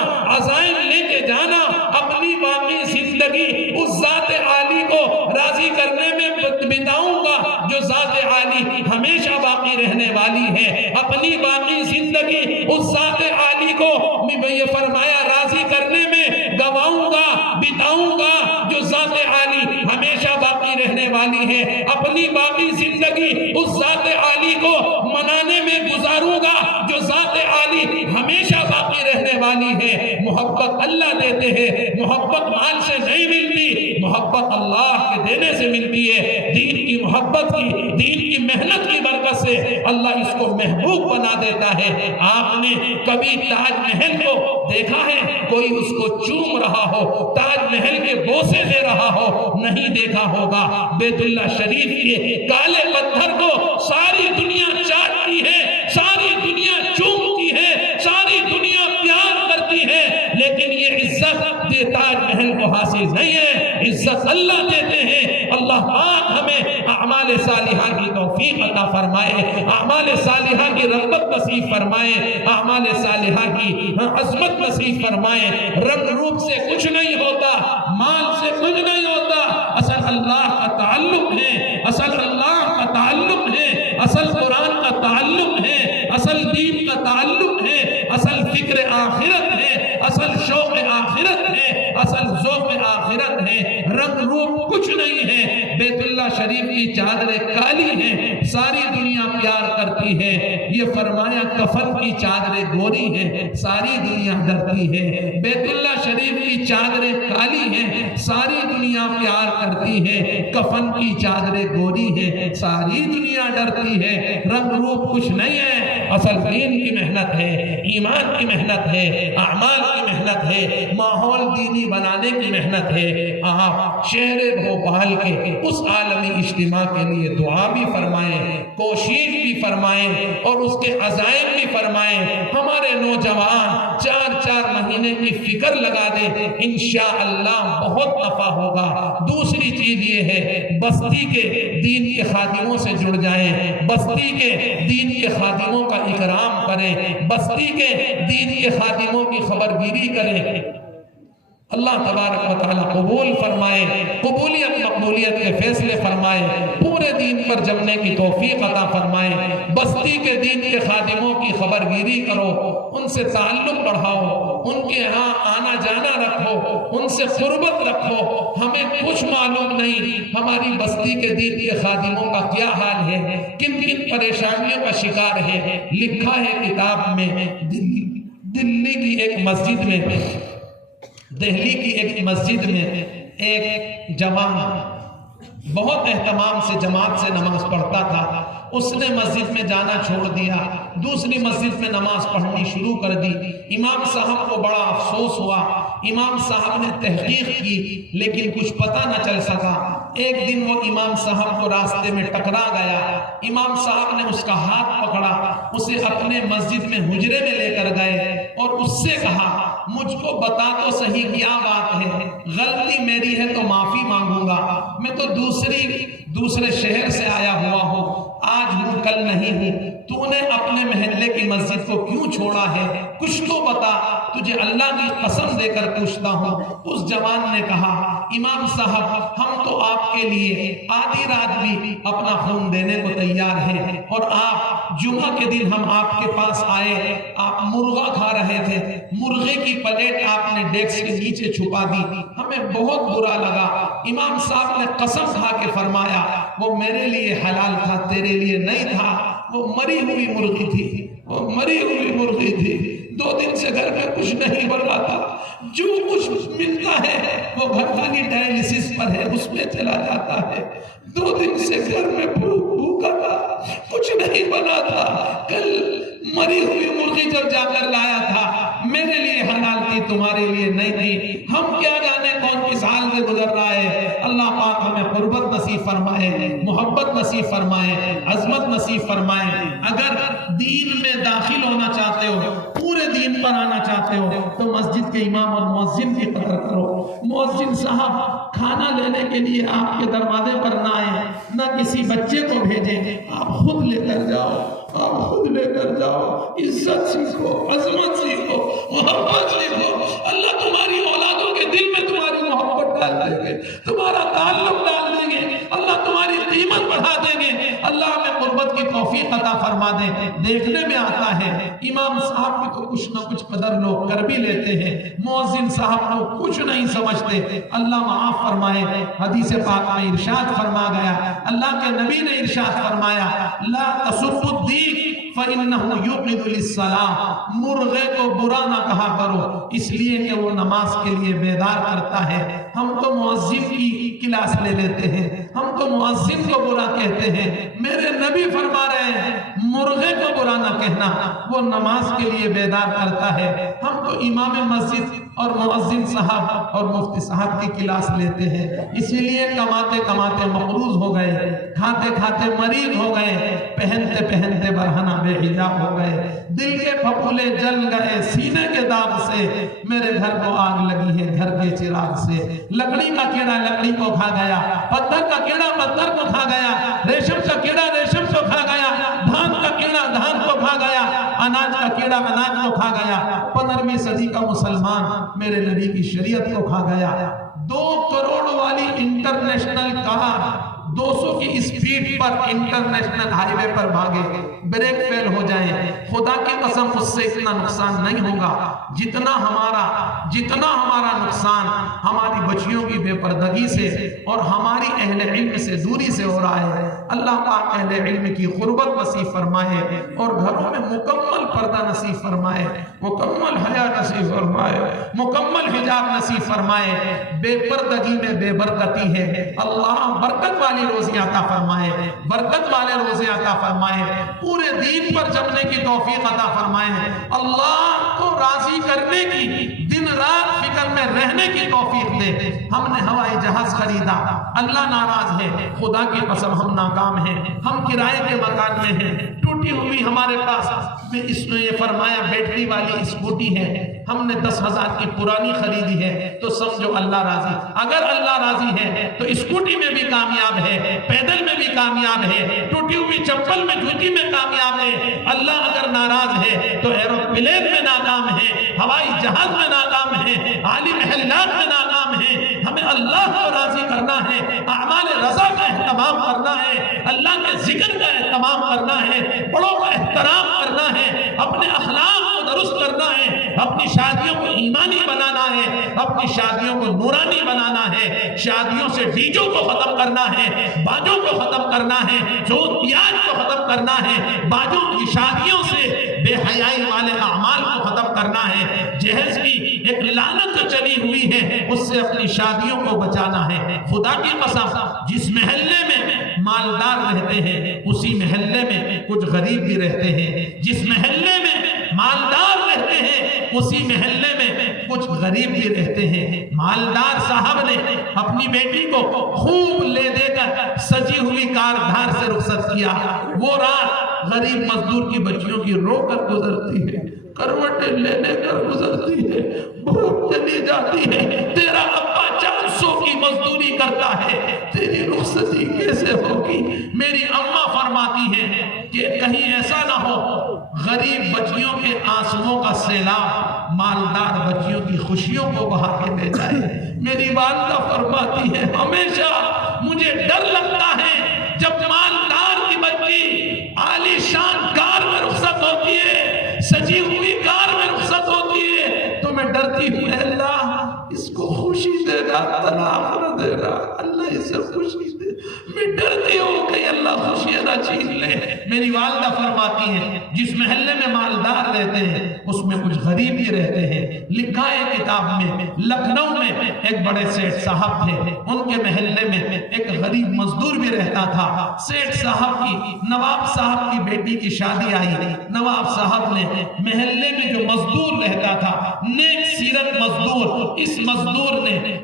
بتاؤں گا جو ذات عالی ہمیشہ باقی رہنے والی ہے، اپنی باقی زندگی اس ذات عالی کو یہ فرمایا راضی کرنے میں گواؤں گا، بتاؤں گا جو ذات عالی ہمیشہ باقی رہنے والی ہے، اپنی باقی زندگی اس ذات عالی کو منانے میں گزاروں گا جو ذات عالی ہمیشہ باقی رہنے والی ہے۔ محبت اللہ دیتے ہیں، محبت مال سے نہیں ملتی، محبت اللہ کے دینے سے ملتی ہے۔ دین کی محبت کی، دین کی محنت کی برکت سے اللہ اس کو محبوب بنا دیتا ہے۔ آپ نے کبھی تاج محل کو دیکھا ہے کوئی اس کو چوم رہا ہو، تاج محل کے بوسے دے رہا ہو؟ نہیں دیکھا ہوگا۔ بیت اللہ شریف کے کالے پتھر کو ساری دنیا چاٹتی ہے، ساری دنیا چومتی ہے، ساری دنیا پیار کرتی ہے، لیکن یہ عزت تاج محل کو حاصل نہیں ہے، عزت اللہ دیتے ہیں۔ اللہ پاک ہمیں اعمال صالحہ کی توفیق عطا فرمائے، اعمال صالحہ کی رغبت نصیب فرمائے، اعمال صالحہ کی عظمت نصیب فرمائے۔ رنگ روپ سے کچھ نہیں ہوتا، مال سے کچھ نہیں ہوتا، اصل اللہ کا تعلق ہے، اصل اللہ کا تعلق ہے، اصل قرآن کا تعلق ہے، اصل دین کا تعلق ہے، اصل فکر آخرت ہے، اصل شوق آخرت ہے، اصل ذوق آخرت ہے۔ رنگ روپ کچھ نہیں ہے۔ بیت اللہ شریف کی چادریں کالی ہیں، ساری دنیا پیار کرتی ہے۔ یہ فرمایا کفن کی چادریں گوری ہیں، ساری دنیا ڈرتی ہے۔ بیت اللہ شریف کی چادریں کالی ہیں، ساری دنیا پیار کرتی ہے۔ کفن کی چادریں گوری ہیں، ساری دنیا ڈرتی ہے۔ رنگ روپ کچھ نہیں ہے، اصل دین کی محنت ہے، ایمان کی محنت ہے، اعمال کی محنت ہے، ماحول دینی بنانے کی محنت ہے۔ آپ شہر بھوپال کے اس عالمی اجتماع کے لیے دعا بھی فرمائیں، کوشش بھی فرمائیں اور اس کے عزائم بھی فرمائیں۔ ہمارے نوجوان 4 مہینے کی فکر لگا دیں، انشاءاللہ بہت نفع ہوگا۔ دوسری چیز یہ ہے بستی کے دین کے خادموں سے جڑ جائیں، بستی کے دین کے خادموں کا اکرام کریں، بستی کے دین کے خادموں کی خبرگیری کریں۔ اللہ تبارک و تعالیٰ قبول فرمائے، قبولیت مقبولیت کے فیصلے فرمائے، پورے دین پر جمنے کی توفیق عطا فرمائے۔ بستی کے دین کے خادموں کی خبرگیری کرو، ان سے تعلق بڑھاؤ، ان کے ہاں آنا جانا رکھو، ان سے قربت رکھو۔ ہمیں کچھ معلوم نہیں ہماری بستی کے دین کے خادموں کا کیا حال ہے، کن کن پریشانیوں کا شکار ہے۔ لکھا ہے کتاب میں، دلی کی ایک مسجد میں، دہلی کی ایک مسجد میں ایک جوان بہت اہتمام سے جماعت سے نماز پڑھتا تھا۔ اس نے مسجد میں جانا چھوڑ دیا، دوسری مسجد میں نماز پڑھنی شروع کر دی۔ امام صاحب کو بڑا افسوس ہوا، امام صاحب نے تحقیق کی لیکن کچھ پتہ نہ چل سکا۔ ایک دن وہ امام صاحب کو راستے میں ٹکرا گیا، امام صاحب نے اس کا ہاتھ پکڑا، اسے اپنے مسجد میں حجرے میں لے کر گئے اور اس سے کہا مجھ کو بتا تو صحیح کیا بات ہے، غلطی میری ہے تو معافی مانگوں گا، میں تو دوسرے شہر سے آیا ہوا ہوں، آج ہوں کل نہیں ہوں، تو نے اپنے محلے کی مسجد کو کیوں چھوڑا ہے، کچھ تو بتا، تجھے اللہ کی قسم دے کر پوچھتا ہوں۔ اس جوان نے کہا امام صاحب ہم تو آپ کے لیے آدھی رات بھی اپنا خون دینے کو تیار ہیں، اور آپ جمعہ کے دن ہم آپ کے پاس آئے، آپ مرغا کھا رہے تھے، مرغے کی پلیٹ آپ نے ڈیسک کے نیچے چھپا دی، ہمیں بہت برا لگا۔ امام صاحب نے قسم کھا کے فرمایا وہ میرے لیے حلال تھا، تیرے لیے نہیں تھا، وہ مری ہوئی مرغی تھی، وہ مری ہوئی مرغی تھی، 2 دن سے گھر میں کچھ نہیں بن رہا تھا، جو کچھ ملتا ہے وہ گھر والی ڈائلیسس پر ہے، اس میں چلا جاتا ہے، 2 دن سے گھر میں بھوکا تھا، کچھ نہیں بنا تھا، کل مری ہوئی مرغی جب جا کر لایا تھا، میرے لیے حلال تھی، تمہارے لیے نہیں تھی، ہم کیا جانے کون کس حال سے گزر رہا ہے۔ اللہ پاک ہمیں قربت نصیب فرمائے، محبت نصیب فرمائے، عظمت نصیب فرمائے۔ اگر دین میں داخل ہونا چاہتے ہو، پورے دین پر آنا چاہتے ہو، تو مسجد کے امام اور مؤذن کی قدر کرو۔ مؤذن صاحب کھانا لینے کے لیے آپ کے دروازے پر نہ آئے، نہ کسی بچے کو بھیجیں، آپ خود لے کر جاؤ، آپ خود لے کر جاؤ، عزت سیکھو، عظمت سیکھو، محبت سیکھو۔ اللہ تمہاری اولادوں کے دل میں تمہاری محبت ڈال دیں گے، تمہارا تعلق ڈال دیں گے، اللہ تمہاری قیمت توفیق عطا فرما دے۔ دیکھنے میں آتا ہے امام صاحب کی تو کچھ نہ کچھ قدر لوگ کر بھی لیتے ہیں، مؤذن صاحب کو کچھ نہیں سمجھتے، اللہ معاف فرمائے۔ حدیث پاک میں ارشاد فرما گیا، اللہ کے نبی نے ارشاد فرمایا لا تسبوا الدیک فَإِنَّهُ يُوقِظُ لِلصَّلَاةِ، مرغے کو برا نہ کہا کرو اس لیے کہ وہ نماز کے لیے بیدار کرتا ہے۔ ہم تو مؤذن کی کلاس لے لیتے ہیں، ہم تو مؤذن کو برا کہتے ہیں، میرے نبی فرما رہے ہیں مرغے کو برا نہ کہنا، وہ نماز کے لیے بیدار کرتا ہے۔ ہم تو امام مسجد اور مؤذن صاحب اور مفتی صاحب کی کلاس لیتے ہیں، اسی لیے کماتے کماتے مقروض ہو گئے، کھاتے کھاتے مریض ہو گئے، پہنتے پہنتے برہنہ بے حجاب ہو گئے، دل کے پھپھولے جل گئے سینے کے داغ سے، میرے گھر کو آگ لگی ہے گھر کے چراغ سے، لکڑی کا کیڑا لکڑی کو کھا گیا، پتھر کا کیڑا پتھر کو کھا گیا، ریشم کا کیڑا ریشم کو کھا گیا، دھان کا کیڑا دھان کو کھا گیا، اناج کا کیڑا اناج کو کھا گیا۔ 15ویں صدی کا مسلمان میرے نبی کی شریعت کو کھا گیا۔ 2 کروڑ والی انٹرنیشنل کار 200 کی اسپیڈ پر انٹرنیشنل ہائی وے پر بھاگے، بریک فیل ہو جائیں، خدا کی قسم اس سے اتنا نقصان نہیں ہوگا جتنا ہمارا نقصان ہماری بچیوں کی بے پردگی سے اور ہماری اہل علم سے دوری سے ہو رہا ہے۔ اللہ پاک اہل علم کی قربت نصیب فرمائے اور گھروں میں مکمل پردہ نصیب فرمائے، مکمل حیا نصیب فرمائے، مکمل حجاب نصیب فرمائے۔ بے پردگی میں بے برکتی ہے، اللہ برکت والی روزی عطا فرمائے، برکت والے روزے عطا فرمائے، پورے دین پر جمنے کی توفیق عطا فرمائے، اللہ کو راضی کرنے کی دن رات فکر میں رہنے کی توفیق دے۔ ہم نے ہوائی جہاز خریدا، اللہ ناراض ہے، خدا کی قسم ہم ناکام ہیں، ہم کرائے کے مکان میں ہیں، ٹوٹی ہوئی ہمارے پاس اس نے یہ فرمایا بیٹری والی اسکوٹی ہے، ہم نے 10,000 کی پرانی خریدی ہے، تو سمجھو اللہ راضی۔ اگر اللہ راضی ہے تو اسکوٹی میں بھی کامیاب ہے، پیدل میں بھی کامیاب ہے، ٹوٹی ہوئی چپل میں جوتی میں کامیاب ہے۔ اللہ اگر ناراض ہے تو ایروپلین میں ناکام ہے، ہوائی جہاز میں ناکام ہے، عالی محلات میں ناکام ہے۔ ہمیں اللہ کو راضی کرنا ہے، اعمال رضا کا اہتمام کرنا ہے، اللہ کے ذکر کا اہتمام کرنا ہے، بڑوں کا احترام کرنا ہے، اپنے اخلاق کو درست کرنا ہے، اپنی شادیوں کو ایمانی بنانا ہے، اپنی شادیوں کو نورانی بنانا ہے، شادیوں سے ڈیجوں کو ختم کرنا ہے، باجوں کو ختم کرنا ہے، سود پیاج کو ختم کرنا ہے، باجوں کی شادیوں سے بے حیائی والے اعمال کو ختم کرنا ہے، جہیز کی ایک لعنت جو چلی ہوئی ہے اس سے اپنی شادیوں کو بچانا ہے۔ خدا کی قسم جس محلے میں مالدار رہتے ہیں اسی محلے میں کچھ غریب بھی رہتے ہیں، جس محلے میں مالدار رہتے ہیں اسی محلے میں کچھ غریب بھی رہتے ہیں۔ مالدار صاحب نے اپنی بیٹی کو خوب لے دے کر سجی ہوئی کار دھار سے رخصت کیا، وہ رات غریب مزدور کی بچیوں کی رو کر گزرتی ہے، کروٹیں لینے کر گزرتی ہے، بھوک چلی جاتی ہے، تیرا ابا 400 کی مزدوری کرتا ہے، تیری رخصتی کیسے ہوگی؟ میری اماں فرماتی ہے کہ کہیں ایسا نہ ہو غریب بچیوں کے آنسوؤں کا سیلاب مالدار بچیوں کی خوشیوں کو بہا کے لے جائے۔ میری والدہ فرماتی ہے ہمیشہ مجھے ڈر لگتا ہے جب مالدار کی بچی عالی شان کار میں رخصت ہوتی ہے، سجی ہوئی کار میں رخصت ہوتی ہے، تو میں ڈرتی ہوں اے اللہ اس کو خوشی دے گا، طلاق نہ دے گا، اللہ اسے خوشی دے، میں ڈرتی ہوں کہ اللہ خوشیاں نہ چھین لے۔ میری والدہ فرماتی ہیں جس محلے میں مالدار رہتے ہیں اس میں کچھ غریب بھی رہتے ہیں۔ لکھا ہے کتاب میں لکھنؤ میں ایک بڑے سیٹھ صاحب تھے، ان کے محلے میں ایک غریب مزدور بھی رہتا تھا۔ سیٹھ صاحب کی نواب صاحب کی بیٹی کی شادی آئی، نواب صاحب نے محلے میں جو مزدور رہتا تھا نیک سیرت مزدور، اس مزدور نے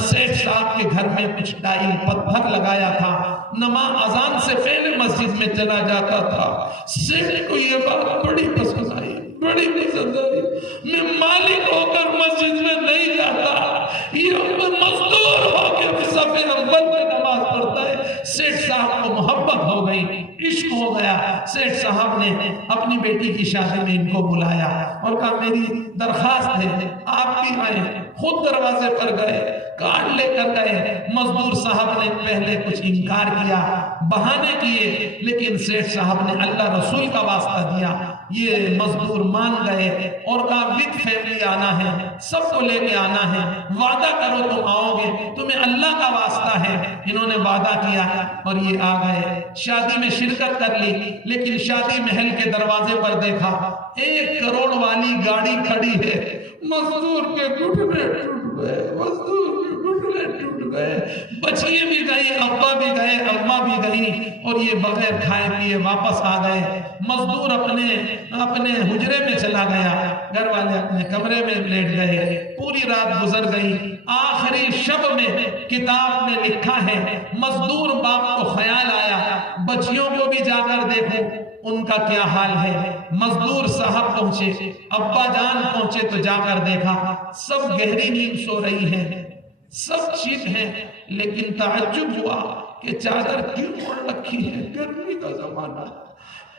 سیٹھ صاحب کے گھر میں کچھ ٹائل پتھر لگایا تھا، نماز اذان سے پہلے مسجد میں چلا جاتا تھا۔ سیٹھ کو یہ بات بڑی پسند آئی، بڑی پسند آئی، میں مالک ہو کر مسجد میں نہیں جاتا، یہ مزدور ہو کے صف اول میں نماز پڑھتا ہے۔ سیٹھ صاحب کو محبت ہو گئی، عشق ہو گیا۔ سیٹھ صاحب نے اپنی بیٹی کی شادی میں ان کو بلایا اور کہا میری درخواست ہے آپ بھی آئیں۔ خود دروازے پر گئے، کارڈ لے کر گئے. مزدور صاحب نے پہلے کچھ انکار کیا, بہانے کیے, لیکن سیٹھ صاحب نے اللہ رسول کا واسطہ دیا. یہ مزدور مان گئے اور کہا وتھ فیملی آنا ہے, سب کو لے کے آنا ہے, وعدہ کرو تم آؤ گے, تمہیں اللہ کا واسطہ ہے. انہوں نے وعدہ کیا اور یہ آ گئے. شادی میں شرکت کر لی, لیکن شادی محل کے دروازے پر دیکھا 1 کروڑ والی گاڑی کھڑی ہے. مزدور کے گھٹنے ٹوٹ گئے, مزدور کے گھٹنے ٹوٹ گئے. بچیاں بھی گئی, ابا بھی گئے, اماں بھی گئی, اور یہ بغیر کھائے پیے واپس آ گئے. مزدور اپنے حجرے میں چلا گیا, گھر والے اپنے کمرے میں لیٹ گئے. پوری رات گزر گئی. آخری شب میں کتاب میں لکھا ہے, مزدور باپ کو خیال آیا بچیوں کو بھی جا کر دیکھو ان کا کیا حال ہے. مزدور صاحب پہنچے, ابا جان پہنچے تو جا کر دیکھا سب گہری نیند سو رہی ہیں, سب ٹھیک ہیں, لیکن تعجب ہوا کہ چادر کیوں اوڑھ رکھی ہے, گرمی کا زمانہ.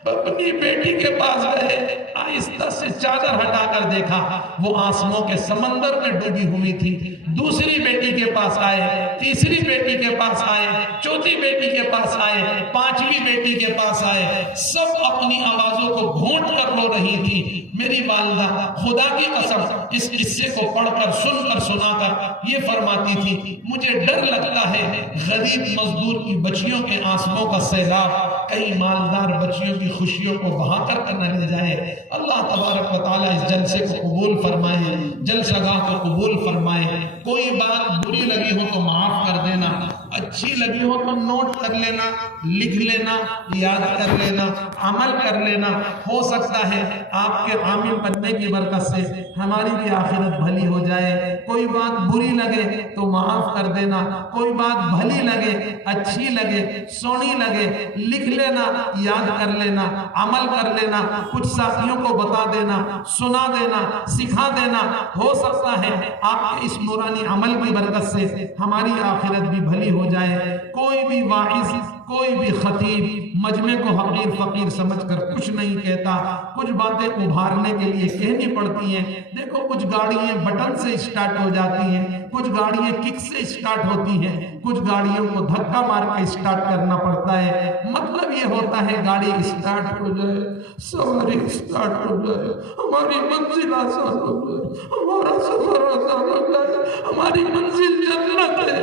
اپنی بیٹی کے پاس گئے, آہستہ سے چادر ہٹا کر دیکھا وہ آنسوؤں کے سمندر میں ڈوبی ہوئی تھی. دوسری بیٹی کے پاس آئے, تیسری بیٹی کے پاس آئے, چوتھی بیٹی کے پاس آئے, پانچویں بیٹی کے پاس آئے. سب اپنی آوازوں کو گھونٹ کر رو رہی تھی. میری والدہ خدا کی قسم اس قصے کو پڑھ کر سن کر سنا کر یہ فرماتی تھی, مجھے ڈر لگتا ہے غریب مزدور کی بچیوں کے آنسوؤں کا سیلاب کئی مالدار بچیوں کی خوشیوں کو بہا کر نہ لے جائے. اللہ تبارک و تعالیٰ اس جلسے کو قبول فرمائے, جلسہ گاہ کو قبول فرمائے. کوئی بات بری لگی ہو تو معاف کر دینا, اچھی لگی ہو تو نوٹ کر لینا, لکھ لینا, یاد کر لینا, عمل کر لینا. ہو سکتا ہے آپ کے عامل بننے کی برکت سے ہماری بھی آخرت بھلی ہو جائے. کوئی بات بری لگے تو معاف کر دینا, کوئی بات بھلی لگے, اچھی لگے, سونی لگے, لکھ لینا, یاد کر لینا, عمل کر لینا, کچھ ساتھیوں کو بتا دینا, سنا دینا, سکھا دینا. ہو سکتا ہے آپ کے اس نورانی عمل کی برکت سے ہماری آخرت بھی بھلی ہو جائے. کوئی بھی واعظ, کوئی بھی خطیب مجمع کو حقیر فقیر سمجھ کر کچھ نہیں کہتا. کچھ باتیں ابھارنے کے لیے کہنی پڑتی ہیں. دیکھو کچھ گاڑیاں بٹن سے اسٹارٹ ہو جاتی ہیں, کچھ گاڑیاں کک سے اسٹارٹ ہوتی ہیں, کچھ گاڑیوں کو دھکا مار کے اسٹارٹ کرنا پڑتا ہے. مطلب یہ ہوتا ہے گاڑی اسٹارٹ ہو جائے, سواری اسٹارٹ ہو جائے, ہماری منزل آسان ہو جائے, ہمارا سفر آسان ہو جائے. ہماری منزل جنت ہے,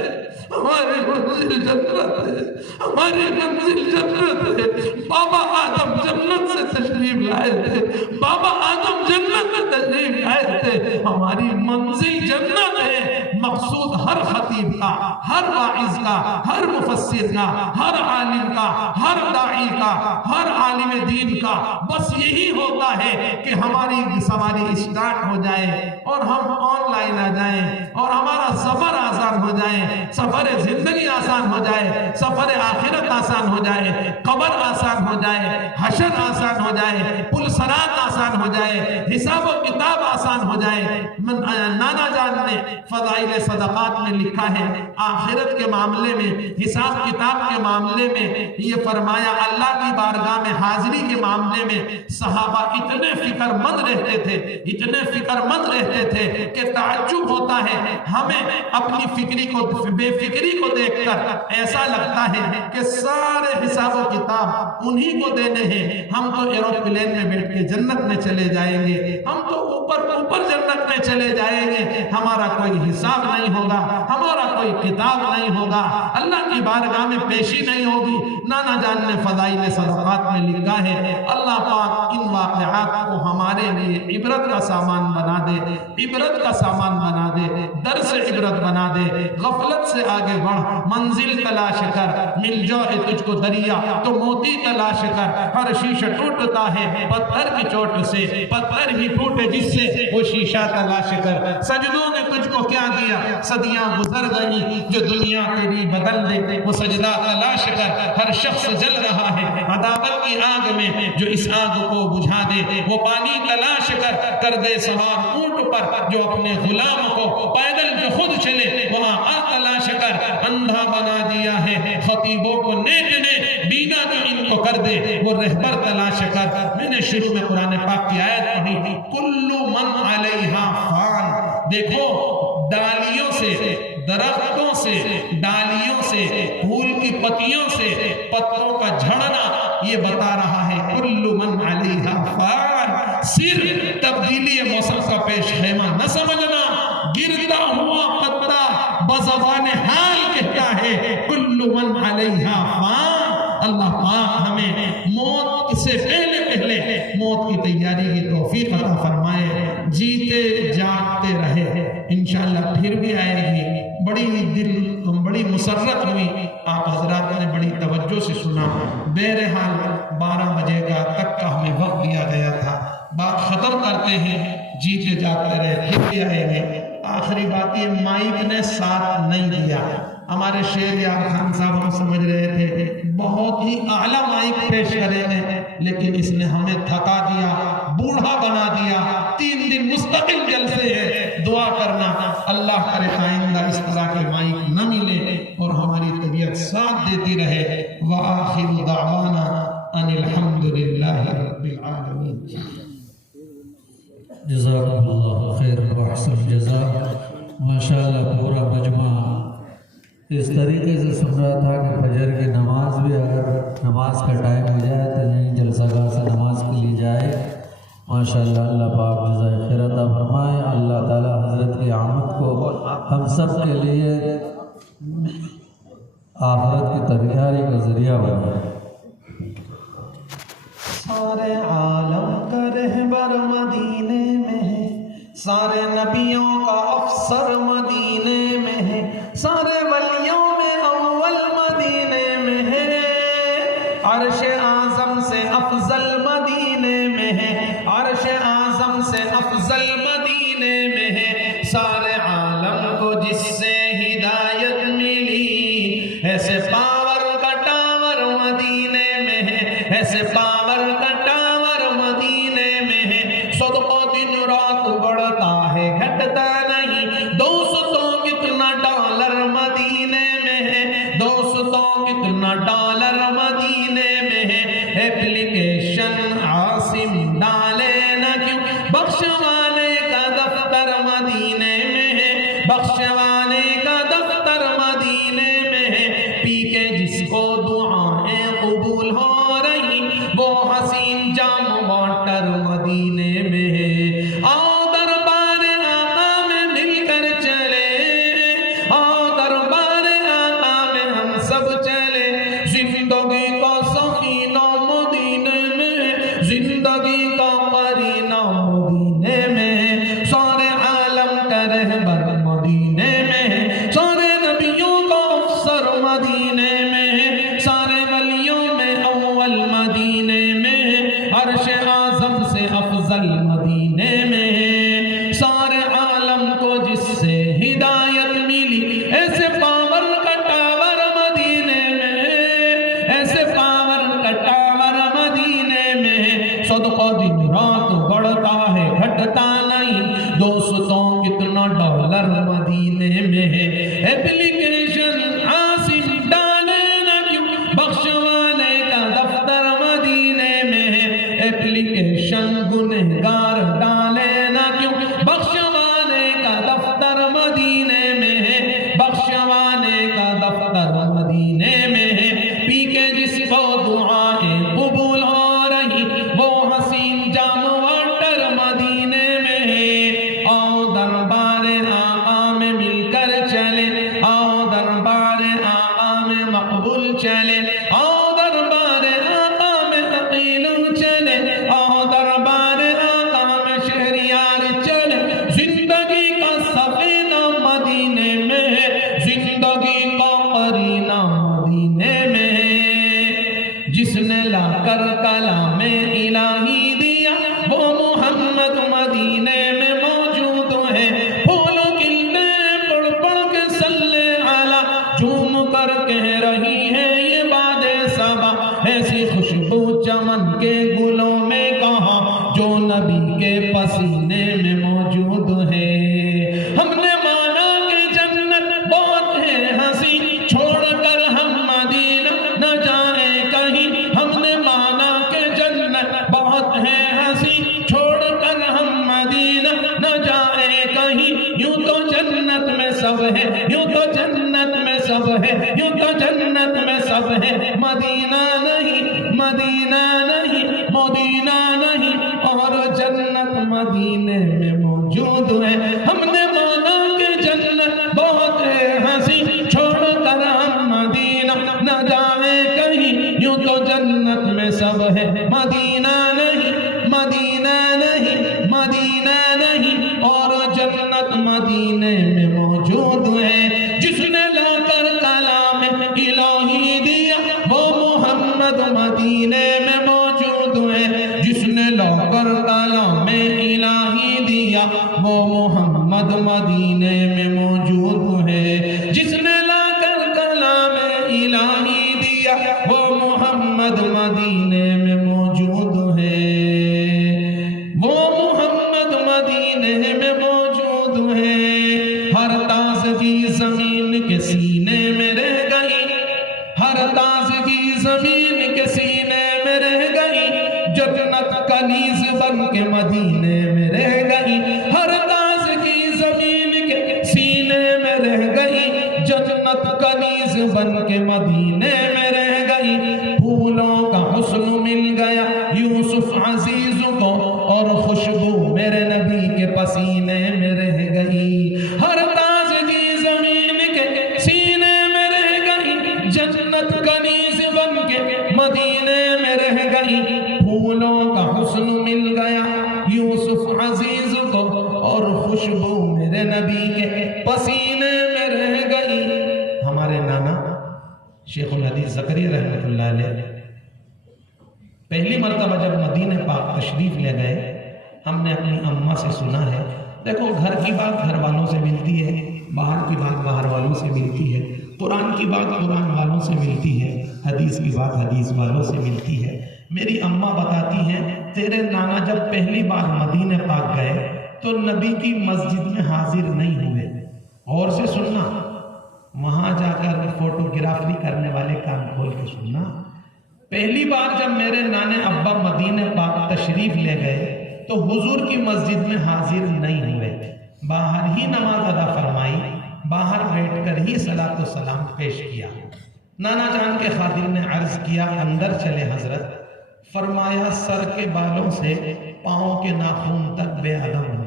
ہماری منزل جنت ہے, ہماری منزل جنت ہے. بابا آدم جنت سے تشریف لائے تھے, بابا آدم جنت سے تشریف لائے تھے. ہماری منزل جنت ہے. مقصود ہر خطیب کا, ہر واعظ کا, ہر مفسر کا, ہر عالم کا, ہر داعی کا, ہر عالم دین کا بس یہی ہوتا ہے کہ ہماری سواری اسٹارٹ ہو جائے اور ہم آن لائن آ جائیں اور ہمارا سفر آسان ہو جائے, سفر زندگی آسان ہو جائے, سفر آخرت آسان ہو جائے, قبر آسان ہو جائے, حشر آسان ہو جائے, پل صراط آسان ہو جائے, حساب و کتاب آسان ہو جائے. نانا جان نے فضائل صدقات میں لکھا ہے آخرت کے معاملے میں, حساب کتاب کے معاملے میں یہ فرمایا اللہ کی بارگاہ میں حاضری کے معاملے میں صحابہ اتنے فکر مند رہتے تھے, اتنے فکر مند رہتے تھے کہ تعجب ہوتا ہے ہمیں اپنی فکری کو, بے فکری کو دیکھ کر ایسا لگتا ہے کہ سارے حساب و کتاب انہی کو دینے ہیں. ہم تو ایروپلین میں بیٹھ کے جنت میں چلے جائیں گے, ہم تو اوپر جنت میں چلے جائیں گے, ہمارا کوئی حساب نہیں ہوگا, ہمارا کوئی کتاب نہیں ہوگا, اللہ کی بارگاہ میں پیشی نہیں ہوگی. نانا جان نے فضائل صدقات میں لکھا ہے اللہ پاک ان واقعات کو ہمارے لیے عبرت کا سامان بنا دے, عبرت کا سامان بنا دے, درس عبرت بنا دے. غفلت سے آگے بڑھ, منزل تلاش کر, مل جائے تجھ کو دریا تو موتی تلاش کر. ہر شیشہ ٹوٹتا ہے پتھر کی چوٹ سے, پتھر ہی ٹوٹے جس سے وہ شیشہ تلاش کر. سجدوں نے تجھ کو کیا کیا, صدیاں گزر گئی, جو دنیا تیری بدل دے وہ سجدہ تلاش کر. ہر شخص جل رہا ہے عداوت کی آگ میں, جو اس آگ کو بجھا دے وہ پانی تلاش کر دے سوار اونٹ پر جو اپنے غلام کو پیدل جو خود چلے وہاں تلاش کر. اندھا بنا دیا ہے خطیبوں کو نیک نے, بینا جو ان کو کر دے وہ رہبر تلاش کر. میں نے شروع میں قرآن پاک کی آیت پڑھی, کل من علیہا فان. دیکھو ڈالیوں سے درختوں سے، ڈالیوں سے، پھول کی پتیوں سے، پتوں کا جھڑنا یہ بتا رہا ہے کل من علیہا فان۔ صرف تبدیلی موسم کا پیش خیمہ نہ سمجھنا، گرتا ہوا پتا بزبان حال کہتا ہے کل من علیہا فان۔ اللہ پاک ہمیں موت سے پہلے موت کی تیاری کی توفیق عطا فرمائے، جیتے جاگتے رہے، انشاءاللہ پھر بھی آئے گی۔ بڑی مسرت ہوئی، آپ حضرات نے بڑی توجہ سے سنا۔ بہرحال 12 بجے تک کا ہمیں وقت دیا گیا تھا، بات ختم کرتے ہیں، جیتے جاگتے رہے، پھر بھی آئے گے۔ آخری بات یہ مائک نے ساتھ نہیں دیا، ہمارے شیر یار خان صاحب ہم سمجھ رہے تھے بہت ہی اعلیٰ مائک پیش کریں گے، لیکن اس نے ہمیں تھکا دیا، بوڑھا بنا دیا۔ 3 دن مستقل جلسے ہیں، دعا کرنا اللہ کرے آئندہ اس طرح کے مائک نہ ملے اور ہماری طبیعت ساتھ دیتی رہے۔ وآخر دعوانا ان الحمدللہ رب العالمین۔ جزاکم اللہ خیر و احسن جزا۔ ماشاءاللہ پورا مجمع اس طریقے سے سن رہا تھا کہ فجر کی نماز بھی اگر نماز کا ٹائم ہو جائے تو یہیں جلسہ گاہ سے نماز کے لیے جائے۔ ماشاءاللہ اللہ پاک جزائے خیر عطا فرمائے، اللہ تعالی حضرت کی آمد کو ہم سب کے لیے آخرت کی تیاری کا ذریعہ بنائے۔ سارے عالم کا رہبر مدینے میں ہے، سارے نبیوں کا افسر مدینے میں ہے، سارے ولیوں میں اول مدینے میں ہے، عرش اعظم سے افضل مدینے میں ہے، عرش اعظم سے افضل مدینے میں ہے۔ سارے عالم کو جس سے ہدایت ملی، ایسے پاور کا ٹاور مدینے میں ہے، ایسے پاور کا ٹاور مدینے میں ہے۔ صدقہ دن رات بڑھتا ہے گھٹتا نہیں، دوستوں کتنا ڈالر مدینے میں ہے، دوستوں کتنا ڈالر مدینے میں ہے۔ ایپلیکیشن عاصم ڈالے نہ کیوں، بخشوانے کا دفتر مدینے میں ہے، بخشوانے کا دفتر مدینے میں ہے۔ پی کے جس کو دعائیں قبول ہو رہی، وہ حسین جام واٹر مدینے میں ہے۔ آؤ دربار آقا میں مل کر چلے، آؤ دربار آقا میں ہم سب چلے۔ زندگی کا سفینہ مدینے میں، زندگی کا قرینہ مدینے میں، سارے عالم کا رہبر مدینے میں، سارے نبیوں کا افسر مدینے میں، سارے ولیوں میں اول مدینے میں، عرش اعظم سے افضل مدینے میں، سارے عالم کو جس سے ہدایت ملی، ایسے پاور کا ٹاور مدینے میں، ایسے پاور کا ٹاور مدینے میں۔ صدقہ دن رات بڑھتا ہے گھٹتا نہیں، دوستوں کتنا ڈالر مدینے میں ہے۔ ایپلیکیشن عاصم ڈالے نہ کیوں، بخشوانے کا دفتر مدینے میں ہے۔ ایپلیکیشن گنہگار ڈالے نہ کیوں، بخشوانے کا دفتر مدینے میں ہے، بخشوانے کا دفتر مدینے میں ہے۔ پی کے جس کو دعائیں قبول ہو رہی، وہ حسین جام واٹر مدینے میں ہے۔ آؤ دربار آقا میں مل کر چلے، آؤ دربار آقا میں مقبول چلے، آؤ دربار آقا میں عقیل چلے، آؤ دربار آقا میں شہریار چلے۔ زندگی کا سفینہ مدینے میں ہے، زندگی کا قرینہ مدینے میں ہے۔ جس نے لا کر کلام الہی دیا، وہ محمد مدینے میں موجود ہے۔ پھولوں کلے پڑھ پڑھ کے صلی علی، جھوم کر کہہ رہی ہے یہ باد صبا، ایسی خوشبو چمن کے گلوں میں کہاں، جو نبی کے پسینے میں موجود ہے۔ ہم نے مانا کہ جنت بہت ہے ہنسی، چھوڑ کر ہم مدینہ نہ جائیں کہیں۔ ہم نے مانا کہ جنت بہت ہے ہنسی، چھوڑ کر ہم مدینہ نہ جائیں کہیں۔ یوں تو جنت میں سب ہے، یوں تو ہے، یوں تو جنت میں سب ہے، مدینہ نہیں، مدینہ نہیں، مدینہ نہیں، اور جنت مدینے میں موجود ہے۔ ہم نے مانا کہ جنت بہت ہے ہنسی، چھوڑ کر ہم مدینہ نہ جائیں کہیں، یوں تو جنت میں سب ہے، مدینہ نہیں، مدینہ نہیں، مدینہ نہیں، اور جنت مدینے میں موجود ہے۔ جس نے لا کر کلام الہی دیا وہ محمد مدینے میں موجود ہے، جس نے لا کر کلام الہی دیا وہ محمد مدینے میں موجود ہے، جس نے لا کر کلام الہی دیا وہ محمد مدینے میں موجود ہے، وہ محمد مدینے میں موجود ہے۔ ہر تازگی زمین کے سینے میں رہ گئی، ہر تازگی زمین کے سینے میں رہ گئی، جنت کنیز بن کے مدینے میں رہ گئی، ہر تازگی زمین کے سینے میں رہ گئی، جنت کنیز بن کے مدینے میں رہ گئی۔ پھولوں کا حسن مل گیا یوسف عزیز کو، اور خوشبو میرے نبی کے پسینے میں رہ گئی، ہر تازگی زمین کے سینے میں رہ گئی، جنت کنیز بن کے مدینے میں رہ گئی۔ پھولوں کا حسن مل گیا یوسف عزیز کو، اور خوشبو میرے نبی کے پسینے میں رہ گئی۔ ہمارے نانا شیخ الحدیث زکریا رحمۃ اللہ علیہ پہلی مرتبہ جب مدینہ پاک تشریف لے گئے، ہم نے اپنی اماں سے سنا ہے، دیکھو گھر کی بات گھر والوں سے ملتی ہے، باہر کی بات باہر والوں سے ملتی ہے، قرآن کی بات قرآن والوں سے ملتی ہے، حدیث کی بات حدیث والوں سے ملتی ہے۔ میری اماں بتاتی ہیں تیرے نانا جب پہلی بار مدینہ پاک گئے تو نبی کی مسجد میں حاضر نہیں ہوئے، غور سے سننا، وہاں جا کر فوٹوگرافی کرنے والے کان کھول کے سننا۔ پہلی بار جب میرے نانے ابا مدینہ پاک تشریف لے گئے تو حضور کی مسجد میں حاضر نہیں ہوئے، باہر ہی نماز ادا فرمائی، باہر بیٹھ کر ہی صلاۃ و سلام پیش کیا۔ نانا جان کے خادم نے عرض کیا اندر چلے حضرت، فرمایا سر کے بالوں سے پاؤں کے ناخن تک بے ادب ہوں،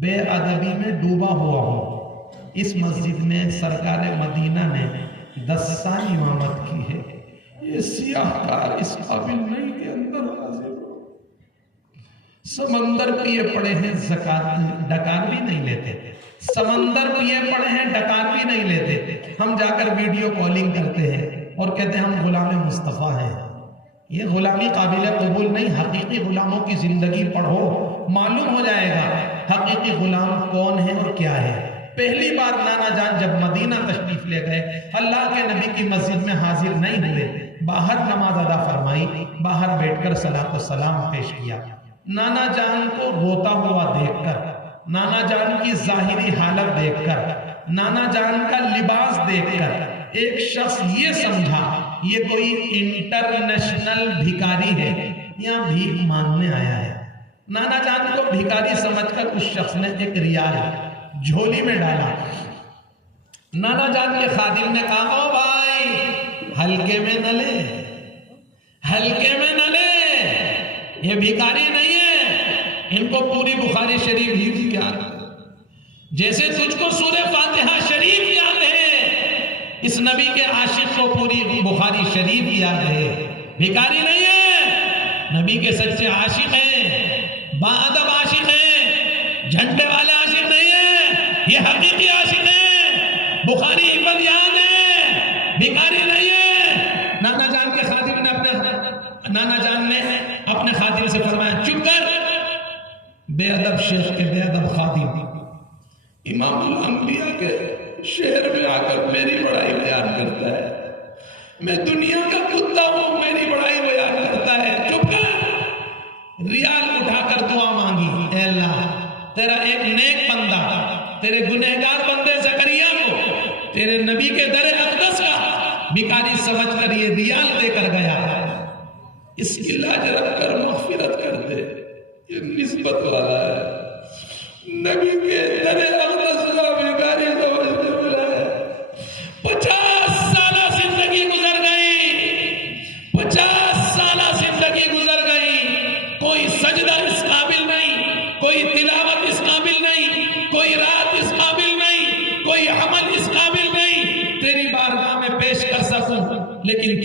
بے ادبی میں ڈوبا ہوا ہوں۔ اس مسجد میں سرکار مدینہ نے 10 سال امامت کی ہے، یہ سیاہ کار اس قابل نہیں کہ اندر حاضر ہو۔ سمندر پیے پڑے ہیں زکات ڈکار بھی نہیں لیتے، سمندر پیے پڑے ہیں ڈکار بھی نہیں لیتے، ہم جا کر ویڈیو کالنگ کرتے ہیں اور کہتے ہیں ہم غلام مصطفیٰ ہیں۔ یہ غلامی قابل قبول نہیں، حقیقی غلاموں کی زندگی پڑھو، معلوم ہو جائے گا حقیقی غلام کون ہے اور کیا ہے۔ پہلی بار نانا جان جب مدینہ تشریف لے گئے، اللہ کے نبی کی مسجد میں حاضر نہیں ہوئے، باہر نماز ادا فرمائی، باہر بیٹھ کر صلاۃ و سلام پیش کیا۔ نانا جان کو روتا ہوا دیکھ کر، نانا جان کی ظاہری حالت دیکھ کر، نانا جان کا لباس دیکھ کر ایک شخص یہ سمجھا یہ کوئی انٹرنیشنل بھیکاری ہے، یہاں بھیک مانگنے آیا ہے۔ نانا جان کو بھیکاری سمجھ کر اس شخص نے ایک ریال جھولی میں ڈالا۔ نانا جان کے خادم نے کہا او بھائی ہلکے میں نہ لے، ہلکے میں نہ لے، یہ بھیکاری نہیں ہے، ان کو پوری بخاری شریف حفظ یاد، جیسے تجھ کو سورہ فاتحہ شریف یاد ہے، اس نبی کے عاشق کو پوری بخاری شریف یاد ہے۔ بھیکاری نہیں ہے، نبی کے سچے عاشق ہیں، باادب عاشق ہیں، جھنڈے والے عاشق نہیں ہیں، یہ حقیقی عاشق ہیں، بخاری حفظ یاد ہے، بھیکاری نہیں ہے۔ نانا جان کے خادم نے اپنے خادم سے فرمایا چپ کر، بے ادب شیخ کے بے ادب خادم امام الانبیاء کے شہر میں آ کر میری بڑائی بیان کرتا ہے، میں دنیا کا کتا ہوں، میری بڑائی بیان کرتا ہے، چپ کر۔ ریال اٹھا کر دعا مانگی، اے اللہ تیرا ایک نیک بندہ تیرے گنہگار بندے زکریا کو تیرے نبی کے در اقدس کا بھیکاری سمجھ کر یہ ریال دے کر گیا، اس کی لاج رکھ کر مغفرت کر دے، یہ نسبت والا ہے، نبی کے در اقدس کا بھیکاری سمجھنے والا ہے۔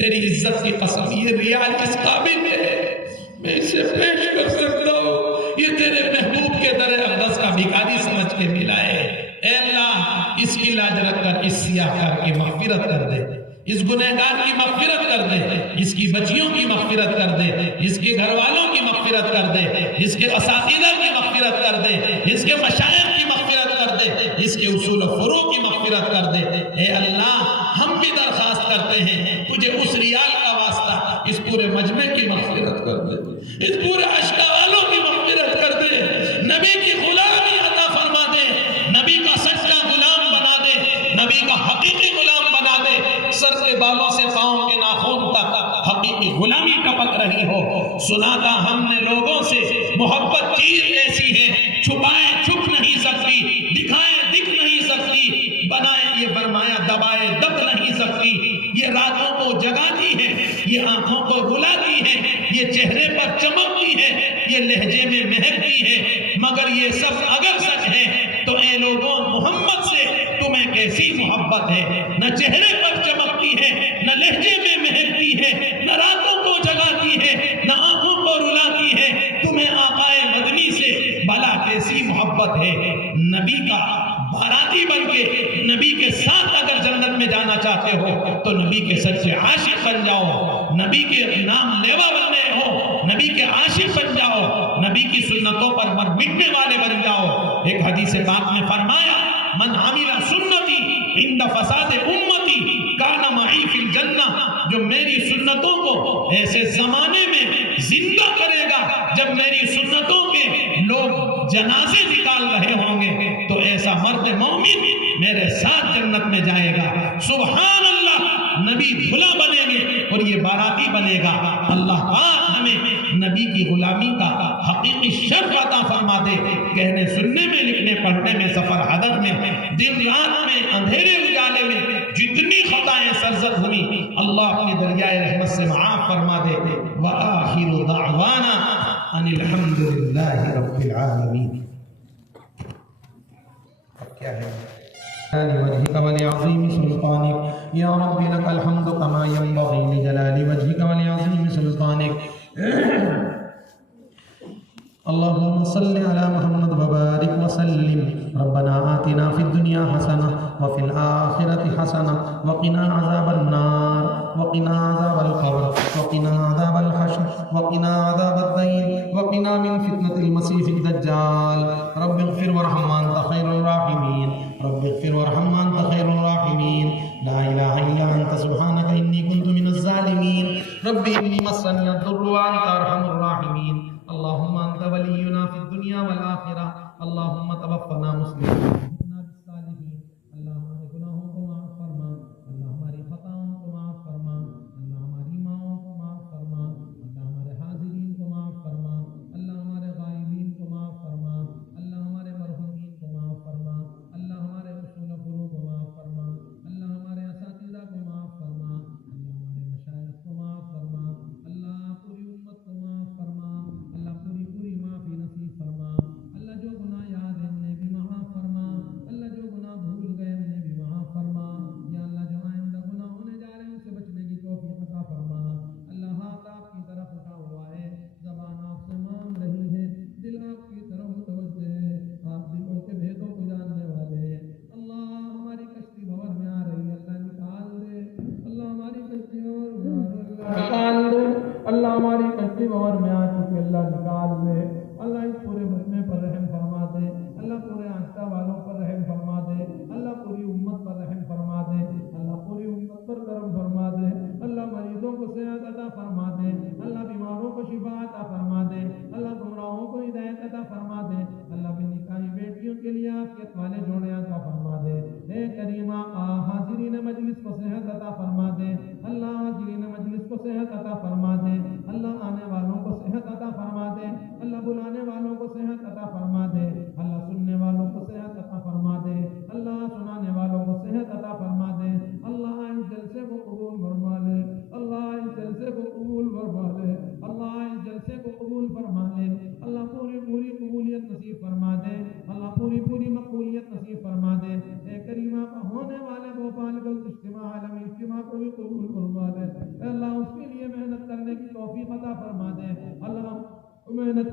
تیری عزت کی قسم یہ ریال اس قابل ہے میں اسے پیش کر سکتا ہوں، یہ تیرے محبوب کے در اقدس کا بھکاری سمجھ کے ملا ہے۔ اے اللہ اس کی لاج رکھ کر اس سیاہکار کی مغفرت کر دے، اس گنہگار کی مغفرت کر دے، اس کی بچیوں کی مغفرت کر دے، اس کے گھر والوں کی مغفرت کر دے، اس کے اساتذہ کی مغفرت کر دے، اس کے مشائخ کی مغفرت کر دے، اس کے اصول و فروع کی مغفرت کر دے۔ اے اللہ ہم بھی درخواست کرتے ہیں تجھے اس ریال کا واسطہ اس پورے مجمع کی مغفرت کر دے، اس پورے عشقہ والوں کی مغفرت کر دے، نبی کی غلامی عطا فرما دے، نبی کا سچا غلام بنا دے، نبی کا حقیقی غلام بنا دے، سر کے بالوں سے پاؤں کے ناخن تک حقیقی غلامی ٹپک رہی ہو۔ سنا تھا ہم نے لوگوں سے محبت چیز ایسی ہے، چھپائے چھپ نہیں سکتی، دکھائے دکھ نہیں سکتی، بنائے یہ فرمایا دبائے دب نہیں سکتی، یہ راتوں کو جگاتی ہے، یہ آنکھوں کو رلاتی ہے، یہ چہرے پر چمکتی ہے، یہ لہجے میں مہکتی ہے، مگر یہ سب اگر سچ ہے تو اے لوگوں محمد سے تمہیں کیسی محبت ہے؟ نہ چہرے پر چمکتی ہے، نہ لہجے میں مہکتی ہے، نہ راتوں کو جگاتی ہے، نہ آنکھوں کو رلاتی ہے، تمہیں آقائے مدنی سے بھلا کیسی محبت ہے؟ نبی کا باراتی بن کے نبی کے ساتھ اگر جنت میں جانا چاہتے ہو تو نبی کے سچے عاشق بن جاؤ، نبی کے نام لیوا بننے ہو نبی کے عاشق بن جاؤ، نبی کی سنتوں پر مر مٹنے والے بن جاؤ۔ ایک حدیث پاک میں فرمایا من عمل سنتی عند فساد امتی کان معی فی الجنہ، جو میری سنتوں کو ایسے زمانے میں زندہ کرے گا جب میری سنتوں کے لوگ جنازے نکال رہے ہوں گے تو ایسا مرد مومن میرے ساتھ جنت میں جائے گا۔ سبحان اللہ، نبی دھلا بنے گے اور یہ باراتی بنے گا۔ اللہ پاک ہمیں نبی کی غلامی کا حقیقی شرف عطا فرما دے، کہنے سننے میں، لکھنے پڑھنے میں، سفر حضر میں، دن رات میں، اندھیرے اجالے میں جتنی خطائیں سرزد ہوئی اللہ اپنی دریائے رحمت سے معاف فرما دے۔ وآخر دعوانا ان الحمد للہ رب العالمین۔ اب کیا ہے؟ لوجهك ولعظيم سلطانك يا رب لك الحمد كما ينبغي لجلال وجهك ولعظيم سلطانك۔ اللهم صل على محمد وبارك وسلم۔ ربنا آتنا في الدنيا حسنة وفي الآخرة حسنة وقنا عذاب النار وقنا عذاب القبر وقنا عذاب الحشر وقنا عذاب الدين وقنا من فتنة المسيح الدجال۔ رب اغفر وارحم وأنت خير الراحمين، رب اغفر وارحم وأنت خير الراحمين، لا إله إلا أنت سبحانك إني كنت من الظالمين، رب إني مسني الضر وأنت أرحم الراحمين، اللهم أنت ولينا في الدنيا والآخرة، اللهم توفنا مسلمين بالصالحين، اللهم ہمارے گناہوں کو معاف فرما، اللہ ہماری خطاؤں کو معاف فرما، اللہ ہماری ماؤں کو معاف فرما، اللہ ہمارے حاضرین کو معاف فرما، اللہ ہمارے غائبین کو معاف فرما، اللہ ہمارے مرحومین کو معاف فرما، اللہ ہمارے اصول و فروع کو معاف فرما، اللہ ہمارے اساتذہ کو معاف فرما، اللہ ہمارے مشائخ کو معاف فرما، اللہ پوری امت کو معاف فرما، اللہ پوری معافی نصیب فرما، اللہ جو گناہ یاد ہے انہیں بھی معاف فرما، اللہ جو گناہ بھول گئے انہیں بھی معاف فرما، یا اللہ جو آئندہ گناہ ہونے جا رہے ہیں ان سے بچنے کی توفیق عطا فرما، اللہ ہاتھ آپ کی طرف اٹھا ہوا ہے، زبان آپ سے مانگ رہی ہے، دل آپ کی طرف متوجہ ہے، آپ دلوں کے بھیدوں کو جاننے والے ہیں، اللہ ہماری کشتی بھور میں آ رہی ہے، اللہ نکال دے، اللہ ہماری کشتی بھور میں آ رہی ہے، اللہ نکال دے، اللہ ہماری کشتی بھور میں آ چکی اللہ نکال دے، اللہ اس پورے مجمع پر رحم فرما دے، اللہ پورے آشقہ والوں پر رحم فرما دے، اللہ پوری امت پر رحم فرما دے، اللہ پوری امت پر کرم فرما دے، اللہ مریضوں کو صحت عطا فرما دے، اللہ بیماروں کو شفا عطا فرما دے، اللہ گمراہوں کو ہدایت عطا فرما دے، اللہ بے نکاحی بیٹیوں کے لیے آپ کے والے جوڑے عطا فرما دے، اے کریم آقا حاضرین مجلس کو صحت عطا فرما دے، اللہ حاضرین مجلس کو صحت عطا فرما دے، اللہ آنے والوں کو صحت عطا فرما دے، اللہ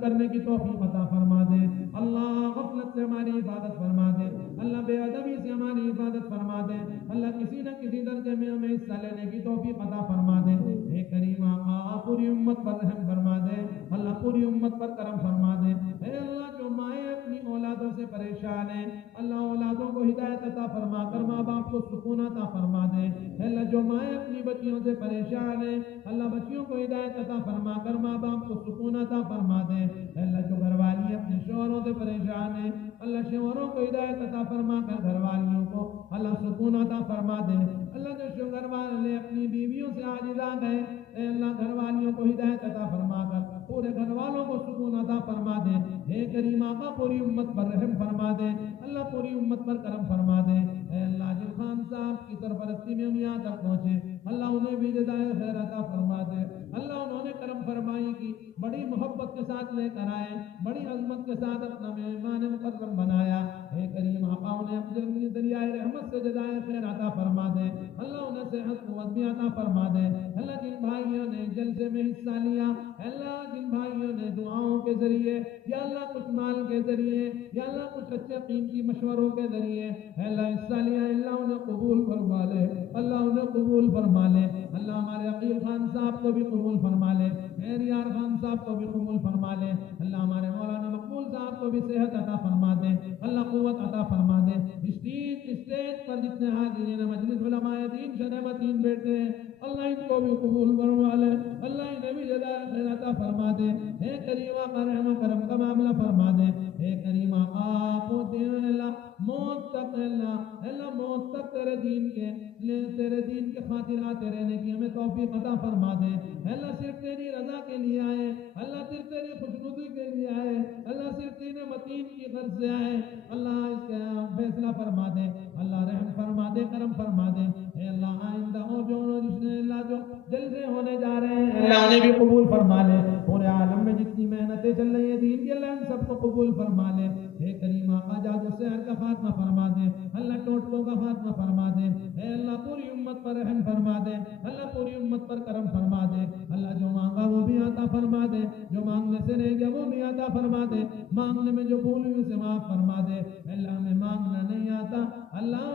کرنے کی توفیق عطا فرما دے اللہ، غفلت سے ہماری حفاظت فرما دے اللہ، بے ادبی سے ہماری حفاظت فرما دے اللہ، کسی نہ کسی درجے میں ہمیں حصہ لینے کی توفیق عطا فرما دے اے کریم آقا، پوری امت پر رحم فرما دے اللہ، پوری امت پر کرم فرما دے اے اللہ، جو مائیں اپنی اولادوں سے پریشان ہیں اللہ، اولادوں کو ہدایت عطا فرما کر ماں باپ کو سکون عطا فرما دے اے اللہ، جو مائیں اپنی بچیوں سے پریشان ہیں اللہ، بچیوں کو ہدایت عطا فرما کر ماں باپ کو سکون عطا فرما دے اے اللہ، جو گھر والی اپنے شوہروں سے پریشان ہیں اللہ، شوہروں کو ہدایت عطا فرما کر گھر والیوں کو اللہ سکون عطا فرما دے اللہ، جو گھر والے اپنی بیویوں سے عاجز آ گئے اے اللہ، گھر والیوں کو ہدایت عطا فرما کر پورے گھر والوں کو سکون عطا فرما دے اے کریم آقا، پوری امت پر رحم فرما دے اللہ، پوری امت پر کرم فرما دے اے اللہ، جن خان صاحب کی سرپرستی میں ہم یہاں تک پہنچے اللہ، انہیں بھی جزائے خیر عطا فرما دے اللہ، انہوں نے کرم فرمائی کی بڑی محبت کے ساتھ لے کر آئے، بڑی عظمت کے ساتھ اپنا مہمان مکرم بنایا اے کریم آقا، انہیں اپنے دریائے رحمت سے جزائے خیر عطا فرما دے اللہ، انہیں صحت قوت بھی عطا فرما دے اللہ، جن بھائیوں نے جلسے میں حصہ لیا اللہ، جن بھائیوں نے دعاؤں کے ذریعے یا اللہ کچھ مال کے ذریعے یا اللہ کچھ اچھے قیمتی مشوروں کے ذریعے اللہ حصہ لیا اللہ، انہیں قبول فرما لے اللہ، انہیں قبول فرما لے اللہ، ہمارے عقیل خان صاحب کو بھی قبول فرما لے، خیر یار خان صاحب کو بھی قبول فرما لے اللہ، ہمارے مولانا مقبول صاحب کو بھی صحت عطا فرما دے اللہ، قوت عطا فرما دے اسٹیج پر جتنے حاضرین مجلس علماء دین شرح متین بیٹھے ہیں اللہ، ان کو بھی قبول فرما لے اللہ، انہیں بھی جزائے خیر عطا فرما دے اے کریم آقا، رحم کرم کا معاملہ فرما دے اے کریم آقا، اللہ موت تک اللہ موت تک تیرے دین کے خاطر آتے رہنے کی ہمیں توفیق عطا فرما دے اللہ، صرف تیری رضا کے لیے آئے اللہ، صرف تیری خوشنودی کے لیے آئے اللہ، صرف تین متین کی غرض سے آئے اللہ، اس کا فیصلہ فرما دے اللہ، رحم فرما دے، کرم فرما دے اے اللہ، آئندہ اور جو اللہ جو جلسے ہونے جا رہے ہیں اللہ، انہیں بھی قبول فرما لے، پورے عالم میں جتنی محنتیں چل رہی ہیں دین کی اللہ، ان سب کو قبول فرما لے اے کریم آقا، جادو سحر کا خاتمہ فرما دے اللہ، ٹوٹکوں کا خاتمہ فرما دے اے اللہ، پوری امت پر رحم فرما دے اللہ، پوری امت پر کرم فرما دے اللہ، جو مانگا وہ بھی عطا فرما دے، جو مانگنے سے رہ گیا وہ بھی عطا فرما دے، مانگنے میں جو بھول ہوئی اسے معاف فرما دے اللہ، ہمیں مانگنا نہیں آتا اللہ،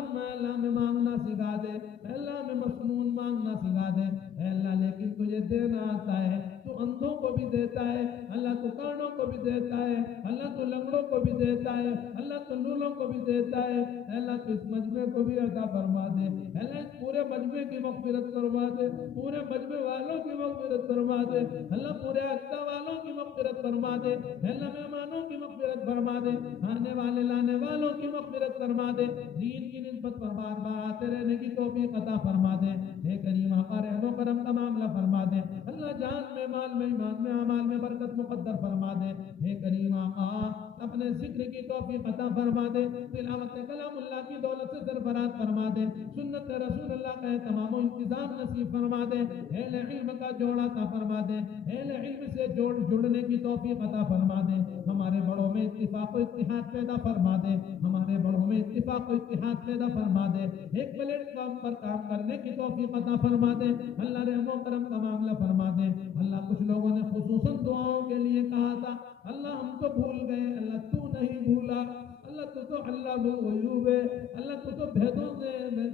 ہمیں مانگنا سکھا دے اللہ، ہمیں مسنون مانگنا سکھا دے اے اللہ، لیکن تجھے دینا آتا ہے، تو اندھوں کو بھی دیتا ہے اللہ، تو کانوں کو بھی دیتا ہے اللہ، تو لنگڑوں کو بھی دیتا ہے اللہ، تو لولوں کو بھی دیتا ہے اللہ، تو اس مجمع کو بھی عطا فرما دے اللہ، اس پورے مجمع کی مغفرت فرما دے، پورے مجمع والوں کی مغفرت فرما دے اللہ، پورے عقیدہ والوں کی مغفرت فرما دے اللہ، مہمانوں کی مغفرت فرما دے، آنے والے لانے والوں کی مغفرت فرما دے، دین کی نسبت پر بار بار آتے رہنے کی توفیق عطا فرما دے اے کریم آقا، رحم و کرم کا معاملہ فرما دے اللہ، جان میں مال میں ایمان میں اعمال میں برکت مقدر فرما دے اے کریم آقا، اپنے ذکر کی توفیق عطا فرما دے، تلاوت کلام اللہ کی دولت سے سرفراز فرما دے، سنت رسول اللہ کا تمام و انتظام نصیب فرما دے، اہل علم کا جوڑا عطا فرما دے، اہل علم سے جڑنے کی توفیق عطا فرما دے، ہمارے بڑوں میں اتفاق و اتحاد پیدا فرما دے، ہمارے بڑوں میں اتفاق و اتحاد پیدا فرما دے، ایک پلیٹ کام پر کام کرنے کی توفیق عطا فرما دے اللہ، رحم و کرم کا معاملہ فرما دے اللہ، کچھ لوگوں نے خصوصاً دعاؤں کے لیے کہا تھا اللہ، ہم تو بھول گئے اللہ، تو نہیں بھولا اللہ، تو علام الغیوب ہے اللہ، تو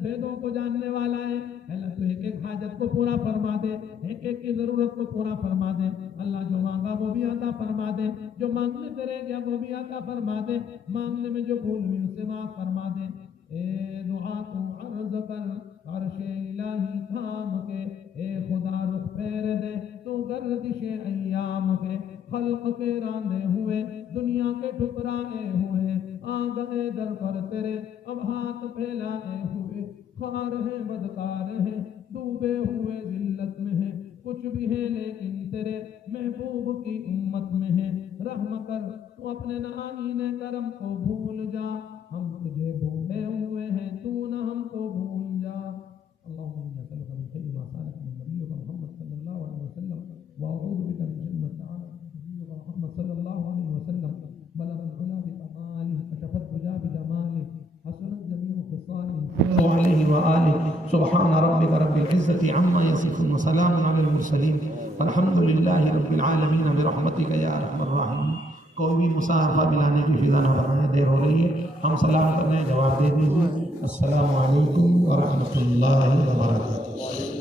بھیدوں کو جاننے والا ہے اللہ، تو ایک ایک حاجت کو پورا فرما دے، ایک ایک کی ضرورت کو پورا فرما دے اللہ، جو مانگا وہ بھی عطا فرما دے، جو مانگنے سے رہ گیا وہ بھی عطا فرما دے، مانگنے میں جو بھول ہوئی اسے معاف فرما دے اے دعا تو عرض کر عرش الہی تھام کے، اے خدا رخ پھیر دے تو گردش ایام کے، خلق کے راندے ہوئے دنیا کے ٹھکرائے ہوئے آ گئے در پر تیرے، اب ہاتھ پھیلائے ہوئے، خوار ہیں بدکار ہیں ڈوبے ہوئے ذلت میں ہیں، کچھ بھی ہے لیکن تیرے محبوب کی امت میں ہے، رحم کر تو اپنے آئین کرم کو بھول جا، ہم تجھے بھولے ہوئے ہیں تو نہ ہم کو بھول جا۔ اللہم انی اسألک من خیر ما سألک من نبیک محمد صلی اللہ علیہ وسلم واعوذ بک من شر ما استعاذک من نبیک محمد صلی اللہ علیہ وسلم، بلغ العلا بکمالہ، کشف الدجى بجمالہ، حسنت جمیع خصالہ صلی اللہ علیہ وآلہ سبحان ربک رب العزت عما یصفون وسلام علی المرسلین الحمد للہ رب العالمین برحمتک یا ارحم الراحمین۔ کوئی بھی مسافہ ملانے کی فضا نہ بنائے، دیر ہو رہی ہے، ہم سلام کرنے جواب دے دیجیے۔ السلام علیکم ورحمۃ اللہ وبرکاتہ۔